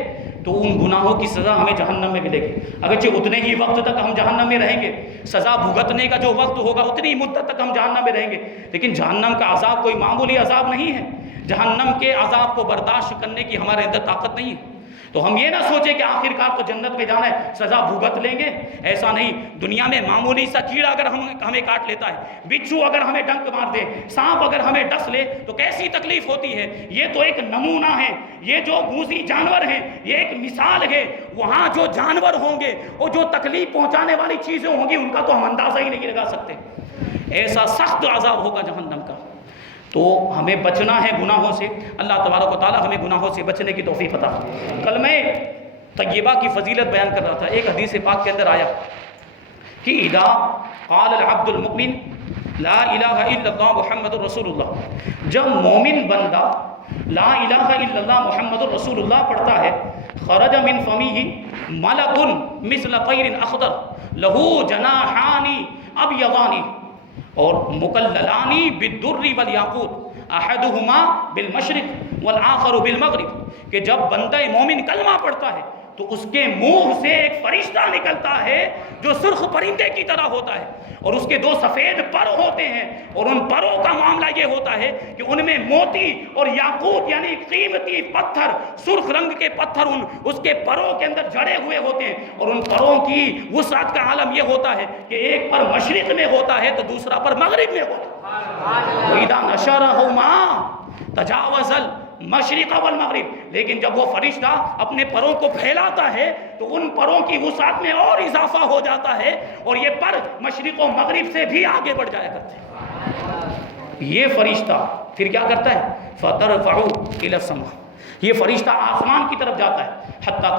تو ان گناہوں کی سزا ہمیں جہنم میں ملے گی. اگرچہ اتنے ہی وقت تک ہم جہنم میں رہیں گے، سزا بھگتنے کا جو وقت ہوگا اتنی مدت تک ہم جہنم میں رہیں گے، لیکن جہنم کا عذاب کوئی معمولی عذاب نہیں ہے. جہنم کے عذاب کو برداشت کرنے کی ہمارے اندر طاقت نہیں ہے. تو ہم یہ نہ سوچیں کہ آخر کار تو جنت میں جانا ہے سزا بھگت لیں گے، ایسا نہیں. دنیا میں معمولی سا کیڑا اگر ہمیں کاٹ لیتا ہے، بچھو اگر ہمیں ڈنک مار دے، سانپ اگر ہمیں ڈس لے تو کیسی تکلیف ہوتی ہے. یہ تو ایک نمونہ ہے، یہ جو موذی جانور ہیں یہ ایک مثال ہے. وہاں جو جانور ہوں گے اور جو تکلیف پہنچانے والی چیزیں ہوں گی ان کا تو ہم اندازہ ہی نہیں لگا سکتے. ایسا سخت عذاب ہوگا جہنم کا. تو ہمیں بچنا ہے گناہوں سے. اللہ تبارک و تعالی ہمیں گناہوں سے بچنے کی توفیق عطا فرمائے. کلمہ طیبہ کی فضیلت بیان کر رہا تھا. ایک حدیث پاک کے اندر آیا کہ اذا قال العبد المؤمن لا الہ الا اللہ محمد الرسول اللہ، جب مومن بندہ لا الہ الا اللہ محمد الرسول اللہ پڑھتا ہے، خرج من فمیہ ملک مثل طیر اخضر لہو جناحان ابیضان اور مکللانی بالدر والیاقوت احدہما بالمشرق والآخر بالمغرب، کہ جب بندہ مومن کلمہ پڑھتا ہے تو اس کے منہ سے ایک فرشتہ نکلتا ہے جو سرخ پرندے کی طرح ہوتا ہے اور اس کے 2 سفید پر ہوتے ہیں اور ان پروں کا معاملہ یہ ہوتا ہے کہ ان میں موتی اور یاقوت یعنی قیمتی پتھر، سرخ رنگ کے پتھر اس کے پروں کے اندر جڑے ہوئے ہوتے ہیں اور ان پروں کی وسعت کا عالم یہ ہوتا ہے کہ ایک پر مشرق میں ہوتا ہے تو دوسرا پر مغرب میں ہوتا ہے. وَإِذَا نَشَرَهُمَا تَجَاوَزَ الْمَشْرِقَ وَالْمَغْرِبَ، لیکن جب وہ فرشتہ اپنے پروں کو پھیلاتا ہے تو ان پروں کی وسعت میں اور اضافہ ہو جاتا ہے اور یہ پر مشرق و مغرب سے بھی آگے بڑھ جایا کرتے ہیں. یہ فرشتہ پھر کیا کرتا ہے؟ فَتَرْفَعُ إِلَى السَّمَاءِ، یہ فرشتہ آسمان کی طرف جاتا ہے، حتیٰ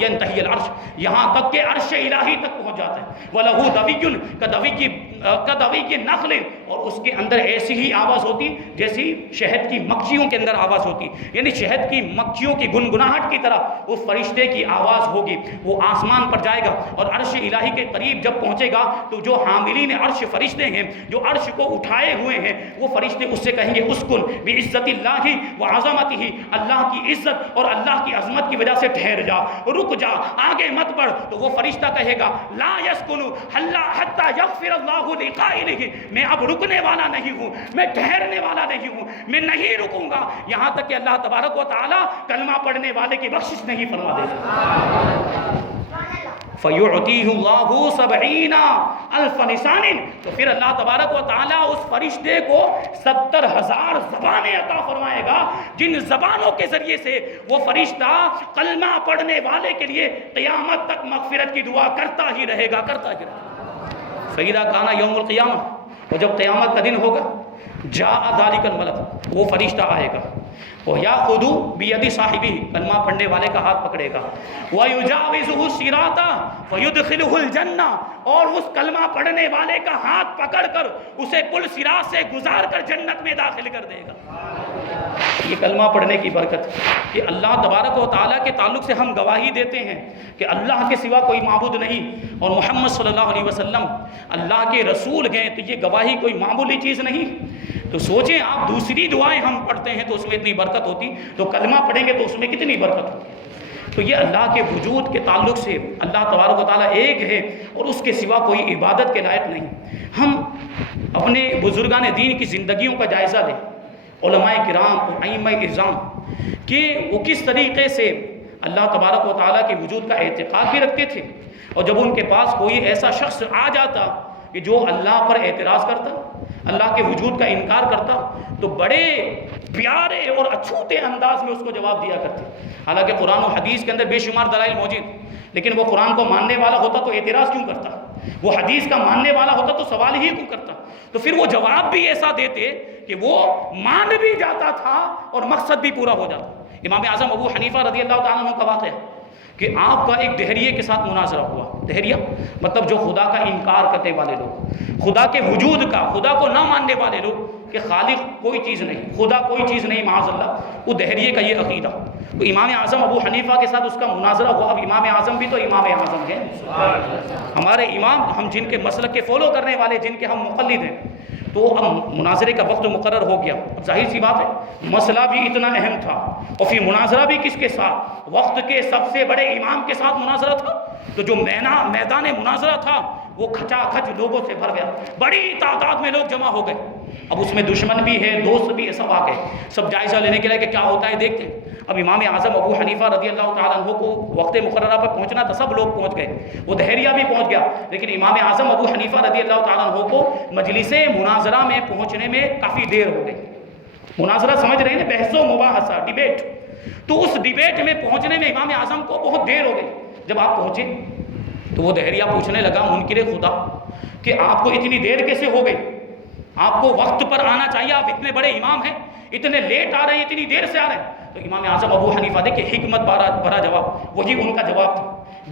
ينتہی العرش، یہاں تک کہ عرش الہی تک پہنچ جاتا ہے. وَلَهُ دَوِيٌّ كَدَوِيِّ النَّخْلِ، اور اس کے اندر ایسی ہی آواز ہوتی جیسی شہد کی مکھیوں کے اندر آواز ہوتی، یعنی شہد کی مکھیوں کی گنگناہٹ کی طرح اس فرشتے کی آواز ہوگی. وہ آسمان پر جائے گا اور عرش الہی کے قریب جب پہنچے گا تو جو حاملین عرش فرشتے ہیں جو عرش کو اٹھائے ہوئے ہیں وہ فرشتے اس سے کہیں گے اسکن بعزت اللہ وعظمتہ، اللہ کی عزت اور اللہ کی عظمت کی وجہ سے ٹھہر جا، رک جا، آگے مت بڑھ. تو وہ فرشتہ کہے گا لا یسکن حتی یغفر اللہ لقائلہ، میں اب رکنے والا نہیں ہوں، میں ٹھہرنے والا نہیں ہوں، میں نہیں رکوں گا یہاں تک کہ اللہ تبارک و تعالی کلمہ پڑھنے والے کی بخشش نہیں فرما دے گا. فَيُعْتِيهُ اللَّهُ 70 أَلْفَ لِسَانٍ، تو پھر اللہ تبارک و تعالیٰ اس فرشتے کو 70,000 زبانیں عطا فرمائے گا، جن زبانوں کے ذریعے سے وہ فرشتہ کلمہ پڑھنے والے کے لیے قیامت تک مغفرت کی دعا کرتا ہی رہے گا، کرتا ہی رہے گا۔ فَإِذَا كَانَ يَوْمُ الْقِيَامَةِ، اور جب قیامت کا دن ہوگا، جاء ذَلِكَ الْمَلَكُ، وہ فرشتہ آئے گا، وَيَأْخُذُ بِيَدِ صَاحِبِهِ، کلمہ پڑھنے والے کا ہاتھ پکڑے گا، وَيُجَاوِزُهُ الصِّرَاطَ فَيُدْخِلُهُ الْجَنَّةَ، اور اس کلمہ پڑھنے والے کا ہاتھ پکڑ کر اسے پل صراط سے گزار کر جنت میں داخل کر دے گا۔ یہ کلمہ پڑھنے کی برکت کہ اللہ تبارک و تعالیٰ کے تعلق سے ہم گواہی دیتے ہیں کہ اللہ کے سوا کوئی معبود نہیں، اور محمد صلی اللہ علیہ وسلم اللہ کے رسول ہیں، تو یہ گواہی کوئی معمولی چیز نہیں۔ تو سوچیں آپ، دوسری دعائیں ہم پڑھتے ہیں تو اس میں اتنی برکت ہوتی، تو کلمہ پڑھیں گے تو اس میں کتنی برکت ہوتی۔ تو یہ اللہ کے وجود کے تعلق سے اللہ تبارک و تعالیٰ ایک ہے اور اس کے سوا کوئی عبادت کے لائق نہیں۔ ہم اپنے بزرگان دین کی زندگیوں کا جائزہ لیں، علماء کرام اور ائمہ اعظام، کہ وہ کس طریقے سے اللہ تبارک و تعالیٰ کے وجود کا اعتقاد بھی رکھتے تھے، اور جب ان کے پاس کوئی ایسا شخص آ جاتا کہ جو اللہ پر اعتراض کرتا، اللہ کے وجود کا انکار کرتا، تو بڑے پیارے اور اچھوتے انداز میں اس کو جواب دیا کرتے۔ حالانکہ قرآن و حدیث کے اندر بے شمار دلائل موجود، لیکن وہ قرآن کو ماننے والا ہوتا تو اعتراض کیوں کرتا؟ وہ حدیث کا ماننے والا ہوتا تو سوال ہی کیوں کرتا؟ تو پھر وہ جواب بھی ایسا دیتے کہ وہ مان بھی جاتا تھا اور مقصد بھی پورا ہو جاتا۔ امام اعظم ابو حنیفہ رضی اللہ تعالیٰ عنہ کا واقعہ کہ آپ کا ایک دہریے کے ساتھ مناظرہ ہوا۔ دہریہ مطلب جو خدا کا انکار کرنے والے لوگ، خدا کے وجود کا، خدا کو نہ ماننے والے لوگ کہ خالق کوئی چیز نہیں، خدا کوئی چیز نہیں، معاذ اللہ، وہ دہریے کا یہ عقیدہ۔ تو امام اعظم ابو حنیفہ کے ساتھ اس کا مناظرہ ہوا۔ اب امام اعظم بھی تو امام اعظم ہیں، ہمارے امام، ہم جن کے مسلک کے فالو کرنے والے، جن کے ہم مقلد ہیں۔ تو اب مناظرے کا وقت مقرر ہو گیا۔ اب ظاہر سی بات ہے، مسئلہ بھی اتنا اہم تھا، اور پھر مناظرہ بھی کس کے ساتھ؟ وقت کے سب سے بڑے امام کے ساتھ مناظرہ تھا۔ تو جو میدان مناظرہ تھا وہ کھچا کھچ لوگوں سے بھر گیا، بڑی تعداد میں لوگ جمع ہو گئے۔ اب اس میں دشمن بھی ہے، دوست بھی ہے، سب آ گئے، سب جائزہ لینے کے لیے کہ کیا ہوتا ہے دیکھتے ہیں۔ اب امام اعظم ابو حنیفہ رضی اللہ تعالیٰ عنہ کو وقت مقررہ پر پہنچنا تھا، سب لوگ پہنچ گئے، وہ دہریہ بھی پہنچ گیا، لیکن امام اعظم ابو حنیفہ رضی اللہ تعالیٰ عنہ کو مجلس مناظرہ میں پہنچنے میں کافی دیر ہو گئی۔ مناظرہ سمجھ رہے ہیں، بحث و مباحثہ، ڈیبیٹ۔ تو اس ڈیبیٹ میں پہنچنے میں امام اعظم کو بہت دیر ہو گئی۔ جب آپ پہنچے تو وہ دہریہ پوچھنے لگا منکر خدا کہ آپ کو اتنی دیر کیسے ہو گئی؟ آپ کو وقت پر آنا چاہیے، آپ اتنے بڑے امام ہیں، اتنے لیٹ آ رہے ہیں، اتنی دیر سے آ رہے ہیں۔ تو امام اعظم ابو حنیفہ دیکھیں حکمت بھرا جواب، وہی ان کا جواب تھا،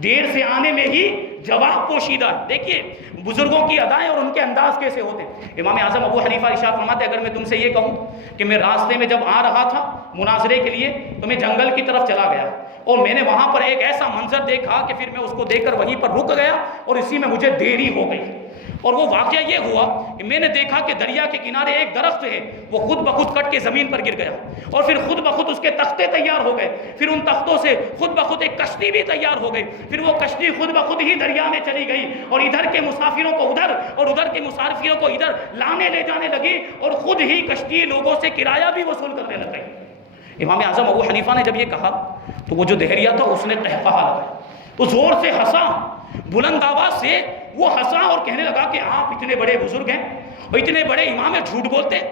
دیر سے آنے میں ہی جواب پوشیدہ ہے۔ دیکھیے بزرگوں کی ادائیں اور ان کے انداز کیسے ہوتے ہیں۔ امام اعظم ابو حنیفہ ارشاد فرماتے اگر میں تم سے یہ کہوں کہ میں راستے میں جب آ رہا تھا مناظرے کے لیے تو میں جنگل کی طرف چلا گیا اور میں نے وہاں پر ایک ایسا منظر دیکھا کہ پھر میں اس کو دیکھ کر وہیں پر رک گیا اور اسی میں مجھے دیری ہو گئی، اور وہ واقعہ یہ ہوا کہ میں نے دیکھا کہ دریا کے کنارے ایک درخت ہے، وہ خود بخود کٹ کے زمین پر گر گیا، اور پھر خود بخود اس کے تختے تیار ہو گئے، پھر ان تختوں سے خود بخود ایک کشتی بھی تیار ہو گئی، پھر وہ کشتی خود بخود ہی دریا میں چلی گئی اور ادھر کے مسافروں کو ادھر اور ادھر کے مسافروں کو ادھر لانے لے جانے لگی، اور خود ہی کشتی لوگوں سے کرایہ بھی وصول کرنے لگ گئی۔ امام اعظم ابو حنیفہ نے جب یہ کہا تو وہ جو دہریہ تھا اس نے قہقہہ لگایا، وہ زور سے ہنسا، بلند آواز سے وہ ہنسا اور کہنے لگا کہ آپ اتنے بڑے بزرگ ہیں اور اتنے بڑے امام ہیں، جھوٹ بولتے ہیں،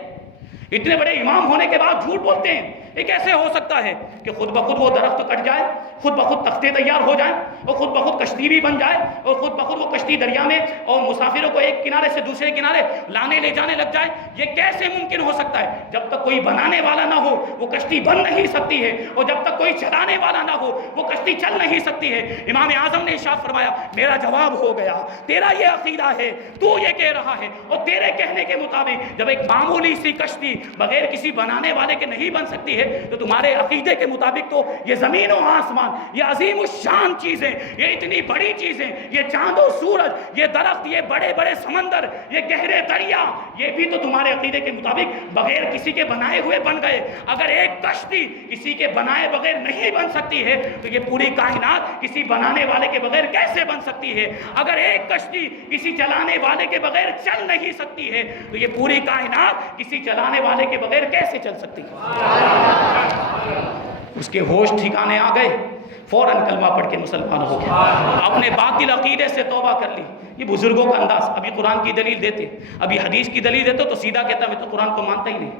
اتنے بڑے امام ہونے کے بعد جھوٹ بولتے ہیں۔ یہ کیسے ہو سکتا ہے کہ خود بخود وہ درخت کٹ جائے، خود بخود تختے تیار ہو جائیں اور خود بخود کشتی بھی بن جائے اور خود بخود وہ کشتی دریا میں اور مسافروں کو ایک کنارے سے دوسرے کنارے لانے لے جانے لگ جائے؟ یہ کیسے ممکن ہو سکتا ہے؟ جب تک کوئی بنانے والا نہ ہو وہ کشتی بن نہیں سکتی ہے، اور جب تک کوئی چلانے والا نہ ہو وہ کشتی چل نہیں سکتی ہے۔ امام اعظم نے ارشاد فرمایا میرا جواب ہو گیا، تیرا یہ عقیدہ ہے، تو یہ کہہ رہا ہے، اور تیرے کہنے کے مطابق جب ایک معمولی سی کشتی بغیر کسی بنانے والے کے نہیں بن سکتی ہے تو تمہارے عقیدے کے مطابق تو یہ زمین و آسمان، یہ عظیم الشان چیزیں، یہ اتنی بڑی چیزیں، یہ چاند و سورج، یہ درخت، یہ بڑے بڑے سمندر، یہ گہرے دریا، یہ بھی تو تمہارے عقیدے کے مطابق بغیر کسی کے بنائے ہوئے بن گئے۔ اگر ایک کشتی کسی کے بنائے بغیر نہیں بن سکتی ہے تو یہ پوری کائنات کسی بنانے والے کے بغیر کیسے بن سکتی ہے؟ اگر ایک کشتی کسی چلانے والے کے بغیر چل نہیں سکتی ہے تو یہ پوری کائنات کسی چلانے والے کے بغیر کیسے چل سکتی ہے؟ اس کے ہوش ٹھکانے آ گئے، فوراً کلمہ پڑھ کے مسلمان ہو گیا، اپنے باطل عقیدے سے توبہ کر لی۔ یہ بزرگوں کا انداز، ابھی قرآن کی دلیل دیتے، ابھی حدیث کی دلیل دیتے تو سیدھا کہتا میں تو قرآن کو مانتا ہی نہیں،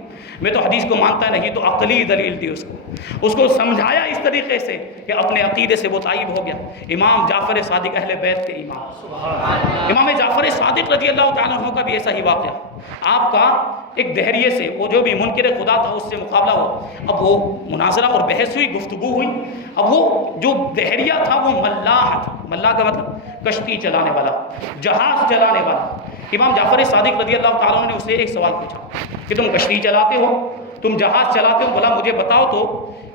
میں تو حدیث کو مانتا نہیں، تو عقلی دلیل دی اس کو سمجھایا اس طریقے سے کہ اپنے عقیدے سے وہ تائب ہو گیا۔ امام جعفر صادق اہل بیت کے امام جعفر صادق رضی اللہ تعالیٰ عنہ کا بھی ایسا ہی واقعہ، آپ کا ایک دہریے سے، وہ جو بھی منکر خدا تھا اس سے مقابلہ ہوا، اب وہ مناظرہ اور بحث ہوئی، گفتگو ہوئی، اب وہ جو دہریہ تھا وہ ملاح تھا، ملاح کا مطلب کشتی چلانے والا، جہاز چلانے والا۔ امام جعفر صادق رضی اللہ تعالیٰ عنہ نے اسے ایک سوال پوچھا کہ تم کشتی چلاتے ہو، تم جہاز چلاتے ہو، بولا مجھے بتاؤ تو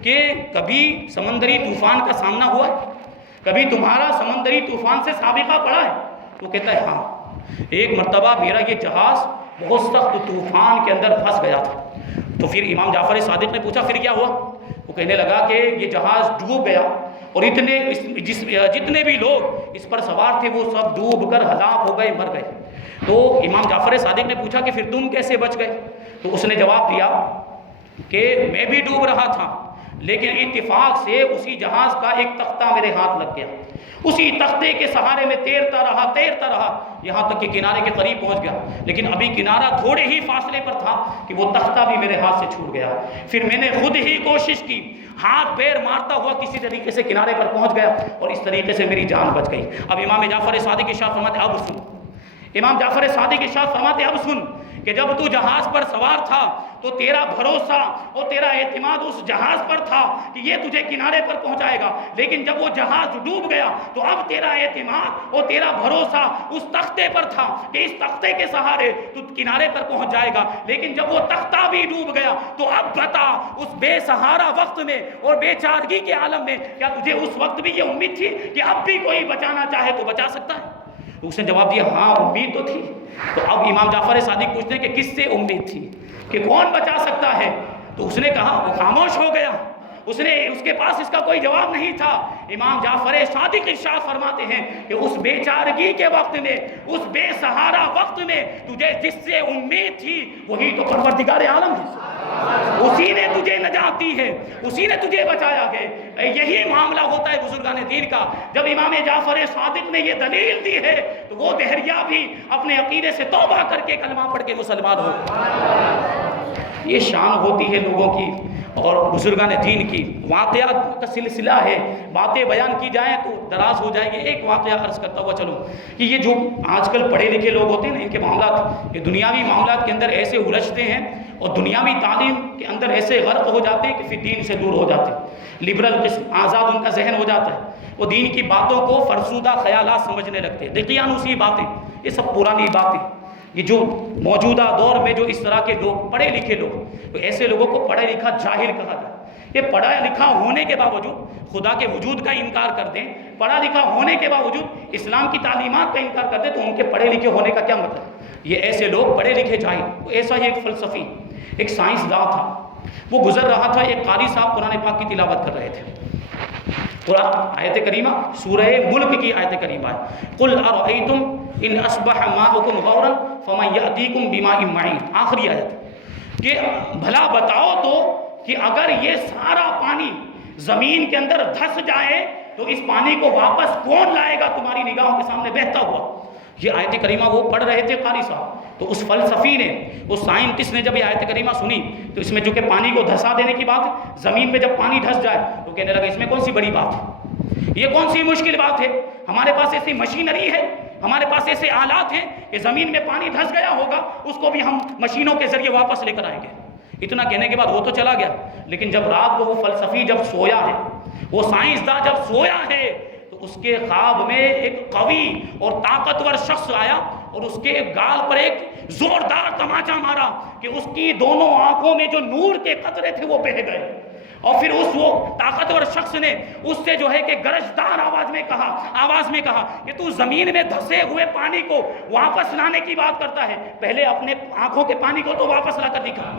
کہ کبھی سمندری طوفان کا سامنا ہوا ہے، کبھی تمہارا سمندری طوفان سے سابقہ پڑا ہے؟ تو کہتا ہے ہاں، ایک مرتبہ میرا یہ جہاز بہت سخت طوفان کے اندر پھنس گیا تھا۔ تو پھر امام جعفر صادق نے پوچھا پھر کیا ہوا؟ وہ کہنے لگا کہ یہ جہاز ڈوب گیا اور جتنے بھی لوگ اس پر سوار تھے وہ سب ڈوب کر ہلاک ہو گئے، مر گئے۔ تو امام جعفر صادق نے پوچھا کہ پھر تم کیسے بچ گئے؟ تو اس نے جواب دیا کہ میں بھی ڈوب رہا تھا، لیکن اتفاق سے اسی جہاز کا ایک تختہ میرے ہاتھ لگ گیا، اسی تختے کے سہارے میں تیرتا رہا یہاں تک کہ کنارے کے قریب پہنچ گیا، لیکن ابھی کنارہ تھوڑے ہی فاصلے پر تھا کہ وہ تختہ بھی میرے ہاتھ سے چھوٹ گیا۔ پھر میں نے خود ہی کوشش کی، ہاتھ پیر مارتا ہوا کسی طریقے سے کنارے پر پہنچ گیا اور اس طریقے سے میری جان بچ گئی۔ اب امام جعفر صادق ارشاد فرماتے اب سن، امام جعفر صادق ارشاد فرماتے اب سن کہ جب تو جہاز پر سوار تھا تو تیرا بھروسہ اور تیرا اعتماد اس جہاز پر تھا کہ یہ تجھے کنارے پر پہنچائے گا، لیکن جب وہ جہاز ڈوب گیا تو اب تیرا اعتماد اور تیرا بھروسہ اس تختے پر تھا کہ اس تختے کے سہارے تو کنارے پر پہنچ جائے گا، لیکن جب وہ تختہ بھی ڈوب گیا تو اب بتا اس بے سہارا وقت میں اور بے چارگی کے عالم میں کیا تجھے اس وقت بھی یہ امید تھی کہ اب بھی کوئی بچانا چاہے تو بچا سکتا ہے؟ تو اس نے جواب دیا ہاں امید تو تھی۔ تو اب امام جعفر صادق پوچھتے ہیں کہ کس سے امید تھی، کہ کون بچا سکتا ہے؟ تو اس نے کہا، وہ خاموش ہو گیا، اس کے پاس اس کا کوئی جواب نہیں تھا۔ امام جعفر صادق ارشاد فرماتے ہیں کہ اس بے چارگی کے وقت میں، اس بے سہارا وقت میں تجھے جس سے امید تھی وہی تو پروردگار عالم ہے، اسی نے تجھے نجات دی ہے، اسی نے تجھے بچایا ہے۔ یہی معاملہ ہوتا ہے بزرگان دین کا۔ جب امام جعفر صادق نے یہ دلیل دی ہے تو وہ دہریہ بھی اپنے عقیدے سے توبہ کر کے کلمہ پڑھ کے مسلمان ہو۔ یہ شان ہوتی ہے لوگوں کی اور بزرگان دین کی۔ واقعات کا سلسلہ ہے، باتیں بیان کی جائیں تو دراز ہو جائے گی۔ ایک واقعہ عرض کرتا ہوا چلو کہ یہ جو آج کل پڑھے لکھے لوگ ہوتے ہیں نا، ان کے معاملات یہ دنیاوی معاملات کے اندر ایسے الجھتے ہیں اور دنیاوی تعلیم کے اندر ایسے غرق ہو جاتے ہیں کہ پھر دین سے دور ہو جاتے ہیں۔ لبرل قسم، آزاد ان کا ذہن ہو جاتا ہے، وہ دین کی باتوں کو فرسودہ خیالات سمجھنے لگتے ہیں، دقیانوسی باتیں، یہ سب پرانی باتیں۔ یہ جو موجودہ دور میں جو اس طرح کے لوگ پڑھے لکھے لوگ، تو ایسے لوگوں کو پڑھا لکھا جاہل کہا جائے۔ یہ پڑھا لکھا ہونے کے باوجود خدا کے وجود کا انکار کر دیں، پڑھا لکھا ہونے کے باوجود اسلام کی تعلیمات کا انکار کر دیں، تو ان کے پڑھے لکھے ہونے کا کیا مطلب؟ یہ ایسے لوگ پڑھے لکھے جاہل۔ ایسا ہی ایک فلسفی، ایک سائنسداں تھا، وہ گزر رہا تھا، ایک قاری صاحب قرآن پاک کی تلاوت کر رہے تھے۔ قرآن آیت کریمہ سورہ ملک کی آیت کریمہ ہے، قُلْ أَرَأَيْتُمْ إِنْ أَصْبَحَ مَاؤُكُمْ غَوْرًا فَمَنْ يَأْتِيكُمْ بِمَاءٍ مَعِينٍ، آخری آیت کہ بھلا بتاؤ تو کہ اگر یہ سارا پانی زمین کے اندر دھس جائے تو اس پانی کو واپس کون لائے گا تمہاری نگاہوں کے سامنے بہتا ہوا؟ یہ آیت کریمہ وہ پڑھ رہے تھے قاری صاحب، تو اس فلسفی نے، اس سائنٹسٹ نے جب یہ آیت کریمہ سنی تو اس میں جو کہ پانی کو دھسا دینے کی بات ہے، زمین میں جب پانی دھس جائے تو کہنے لگا اس میں کون سی بڑی بات ہے، یہ کون سی مشکل بات ہے، ہمارے پاس ایسی مشینری ہے، ہمارے پاس ایسے آلات ہیں کہ زمین میں پانی دھس گیا ہوگا اس کو بھی ہم مشینوں کے ذریعے واپس لے کر آئیں گے۔ اتنا کہنے کے بعد وہ تو چلا گیا، لیکن جب رات کو وہ فلسفی جب سویا ہے، وہ سائنسداں جب سویا ہے تو اس کے خواب میں ایک قوی اور طاقتور شخص آیا اور اس کے گال پر ایک زوردار تماچا مارا کہ اس کی دونوں آنکھوں میں جو نور کے قطرے تھے وہ بہہ گئے، اور پھر وہ طاقتور شخص نے اس سے جو ہے کہ گرجدار آواز میں کہا کہ تو زمین میں دھسے ہوئے پانی کو واپس لانے کی بات کرتا ہے، پہلے اپنے آنکھوں کے پانی کو تو واپس لا کر دکھا۔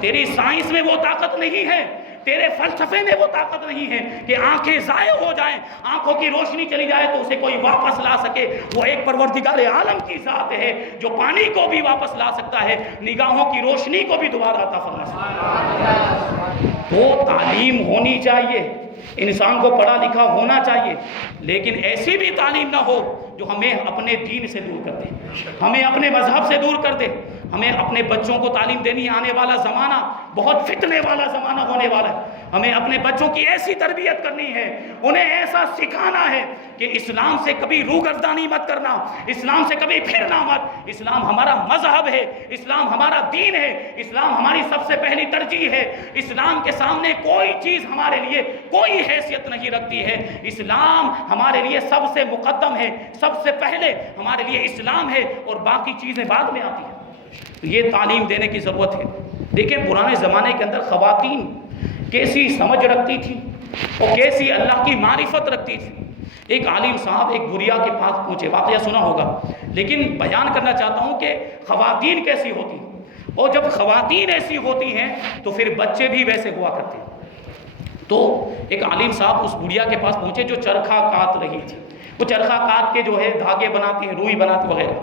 تیری سائنس میں وہ طاقت نہیں ہے، تیرے فلسفے میں وہ طاقت نہیں ہے کہ آنکھیں ضائع ہو جائیں، آنکھوں کی روشنی چلی جائے تو اسے کوئی واپس لا سکے۔ وہ ایک پروردگار عالم کی ذات ہے جو پانی کو بھی واپس لا سکتا ہے، نگاہوں کی روشنی کو بھی دوبارہ عطا فرما سکتا ہے۔ تو تعلیم ہونی چاہیے، انسان کو پڑھا لکھا ہونا چاہیے، لیکن ایسی بھی تعلیم نہ ہو جو ہمیں اپنے دین سے دور کر دے، ہمیں اپنے مذہب سے دور کر دے۔ ہمیں اپنے بچوں کو تعلیم دینی، آنے والا زمانہ بہت فتنے والا زمانہ ہونے والا ہے، ہمیں اپنے بچوں کی ایسی تربیت کرنی ہے، انہیں ایسا سکھانا ہے کہ اسلام سے کبھی روگردانی مت کرنا، اسلام سے کبھی پھرنا مت۔ اسلام ہمارا مذہب ہے، اسلام ہمارا دین ہے، اسلام ہماری سب سے پہلی ترجیح ہے، اسلام کے سامنے کوئی چیز ہمارے لیے کوئی حیثیت نہیں رکھتی ہے، اسلام ہمارے لیے سب سے مقدم ہے، سب سے پہلے ہمارے لیے اسلام ہے اور باقی چیزیں بعد میں آتی ہیں۔ تو یہ تعلیم دینے کی ضرورت ہے۔ دیکھیں پرانے زمانے کے اندر خواتین کیسی سمجھ رکھتی تھی اور کیسی اللہ کی معرفت رکھتی تھی۔ ایک عالم صاحب ایک بڑھیا کے پاس پہنچے، واقعہ سنا ہوگا، لیکن بیان کرنا چاہتا ہوں کہ خواتین کیسی ہوتی ہیں، اور جب خواتین ایسی ہوتی ہیں تو پھر بچے بھی ویسے ہوا کرتے ہیں۔ تو ایک عالم صاحب اس بڑھیا کے پاس پہنچے جو چرخہ کاٹ رہی تھی، وہ چرخہ کاٹ کے جو ہے دھاگے بناتی ہیں، روئی بناتی وغیرہ،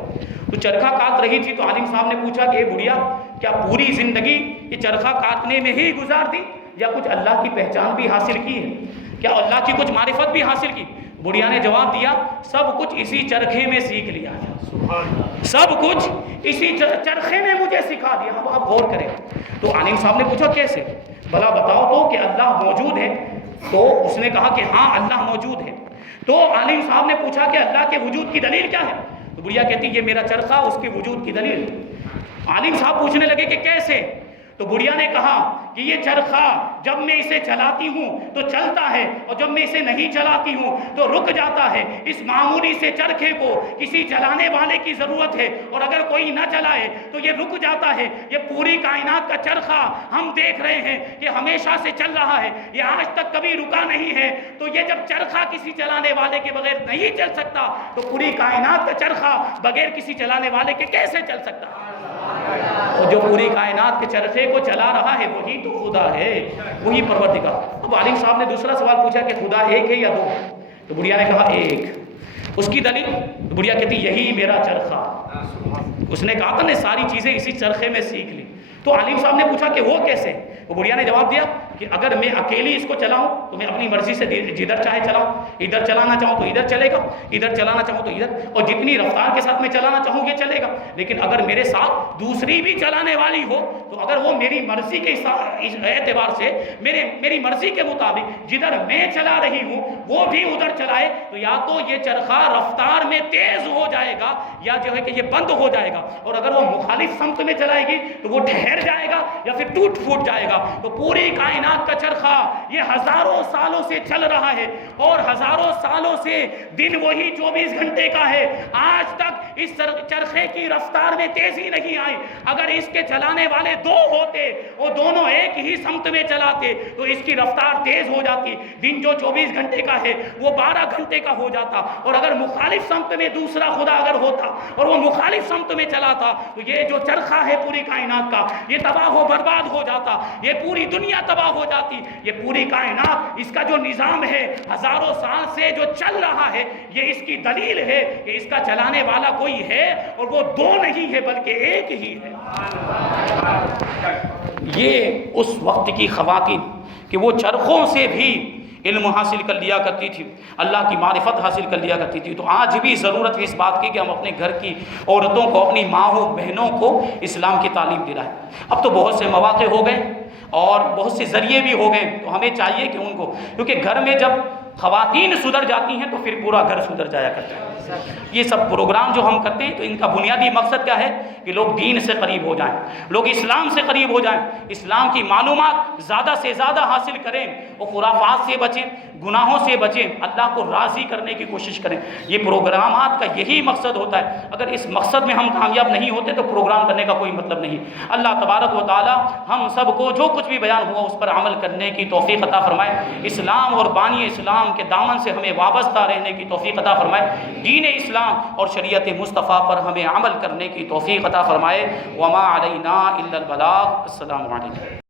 تو چرخہ کاٹ رہی تھی۔ تو عالم صاحب نے پوچھا کہ اے بڑھیا، کیا پوری زندگی یہ چرخہ کاٹنے میں ہی گزار دی یا کچھ اللہ کی پہچان بھی حاصل کی ہے، کیا اللہ کی کچھ معرفت بھی حاصل کی؟ بڑھیا نے جواب دیا، سب کچھ اسی چرخے میں سیکھ لیا، سب کچھ اسی چرخے میں مجھے سکھا دیا۔ اب آپ غور کریں۔ تو عالم صاحب نے پوچھا کیسے، بھلا بتاؤ تو کہ اللہ موجود ہے؟ تو اس نے کہا کہ ہاں اللہ موجود ہے۔ تو عالم صاحب نے پوچھا کہ اللہ کے وجود کی دلیل کیا ہے؟ تو بڑھیا کہتی یہ میرا چرخہ اس کے وجود کی دلیل۔ عالم صاحب پوچھنے لگے کہ کیسے؟ تو بڑھیا نے کہا کہ یہ چرخہ جب میں اسے چلاتی ہوں تو چلتا ہے اور جب میں اسے نہیں چلاتی ہوں تو رک جاتا ہے۔ اس معمولی سے چرخے کو کسی چلانے والے کی ضرورت ہے اور اگر کوئی نہ چلائے تو یہ رک جاتا ہے۔ یہ پوری کائنات کا چرخہ ہم دیکھ رہے ہیں کہ ہمیشہ سے چل رہا ہے، یہ آج تک کبھی رکا نہیں ہے۔ تو یہ جب چرخہ کسی چلانے والے کے بغیر نہیں چل سکتا تو پوری کائنات کا چرخہ بغیر کسی چلانے والے کے کیسے چل سکتا؟ اور جو پوری کائنات کے چرخے کو چلا رہا ہے وہی تو خدا ہے، وہی پروردگار۔ اب عالم صاحب نے دوسرا سوال پوچھا کہ خدا ایک ہے یا دو؟ تو بڑھیا نے کہا ایک۔ اس کی دلیل؟ تو بڑھیا کہتی یہی میرا چرخہ۔ اس نے کہا تھا نے ساری چیزیں اسی چرخے میں سیکھ لی۔ تو عالم صاحب نے پوچھا کہ وہ کیسے؟ وہ بڑھیا نے جواب دیا کہ اگر میں اکیلی اس کو چلاؤں تو میں اپنی مرضی سے جدھر چاہے چلاؤں، ادھر چلانا چاہوں تو ادھر چلے گا، ادھر چلانا چاہوں تو ادھر، اور جتنی رفتار کے ساتھ میں چلانا چاہوں یہ چلے گا۔ لیکن اگر میرے ساتھ دوسری بھی چلانے والی ہو تو اگر وہ میری مرضی کے اعتبار سے میری مرضی کے مطابق جدھر میں چلا رہی ہوں وہ بھی ادھر چلائے تو یا تو یہ چرخہ رفتار میں تیز ہو جائے گا یا جو ہے کہ یہ بند ہو جائے گا، اور اگر وہ مخالف سمت میں چلائے گی تو وہ ٹھہر جائے گا یا پھر ٹوٹ پھوٹ جائے گا۔ تو پوری کائنات کا چرخہ یہ ہزاروں سالوں سے چل رہا ہے اور ہزاروں سالوں سے دن وہی 24 گھنٹے کا ہے، آج تک اس چرخے کی رفتار میں تیزی نہیں آئی۔ اگر اس کے چلانے والے دو ہوتے اور دونوں ایک ہی سمت میں چلاتے تو اس کی رفتار تیز ہو جاتی، دن جو 24 گھنٹے کا ہے وہ 12 گھنٹے کا ہو جاتا، اور اگر مخالف سمت میں دوسرا خدا اگر ہوتا اور وہ مخالف سمت میں چلاتا تو یہ جو چرخہ ہے پوری کائنات کا یہ تباہ و برباد ہو جاتا، یہ پوری دنیا تباہ ہو جاتی۔ یہ پوری کائنات اس کا جو نظام ہے ہزاروں سال سے جو چل رہا ہے یہ اس کی دلیل ہے کہ اس کا چلانے والا کوئی ہے اور وہ دو نہیں ہے بلکہ ایک ہی ہے۔ یہ اس وقت کی خواتین کہ وہ چرخوں سے بھی علم حاصل کر لیا کرتی تھی، اللہ کی معرفت حاصل کر لیا کرتی تھی۔ تو آج بھی ضرورت ہے اس بات کی کہ ہم اپنے گھر کی عورتوں کو، اپنی ماؤں بہنوں کو اسلام کی تعلیم دلائیں۔ اب تو بہت سے مواقع ہو گئے اور بہت سے ذریعے بھی ہو گئے، تو ہمیں چاہیے کہ ان کو، کیونکہ گھر میں جب خواتین سدھر جاتی ہیں تو پھر پورا گھر سدھر جایا کرتا ہے۔ یہ سب پروگرام جو ہم کرتے ہیں تو ان کا بنیادی مقصد کیا ہے کہ لوگ دین سے قریب ہو جائیں، لوگ اسلام سے قریب ہو جائیں، اسلام کی معلومات زیادہ سے زیادہ حاصل کریں اور خرافات سے بچیں، گناہوں سے بچیں، اللہ کو راضی کرنے کی کوشش کریں۔ یہ پروگرامات کا یہی مقصد ہوتا ہے۔ اگر اس مقصد میں ہم کامیاب نہیں ہوتے تو پروگرام کرنے کا کوئی مطلب نہیں۔ اللہ تبارک و تعالی ہم سب کو جو کچھ بھی بیان ہوا اس پر عمل کرنے کی توفیق عطا فرمائے، اسلام اور بانی اسلام کے دامن سے ہمیں وابستہ رہنے کی توفیق عطا فرمائے، دین اسلام اور شریعت مصطفیٰ پر ہمیں عمل کرنے کی توفیق عطا فرمائے۔ وما علینا الا البلاغ۔ السلام علیکم۔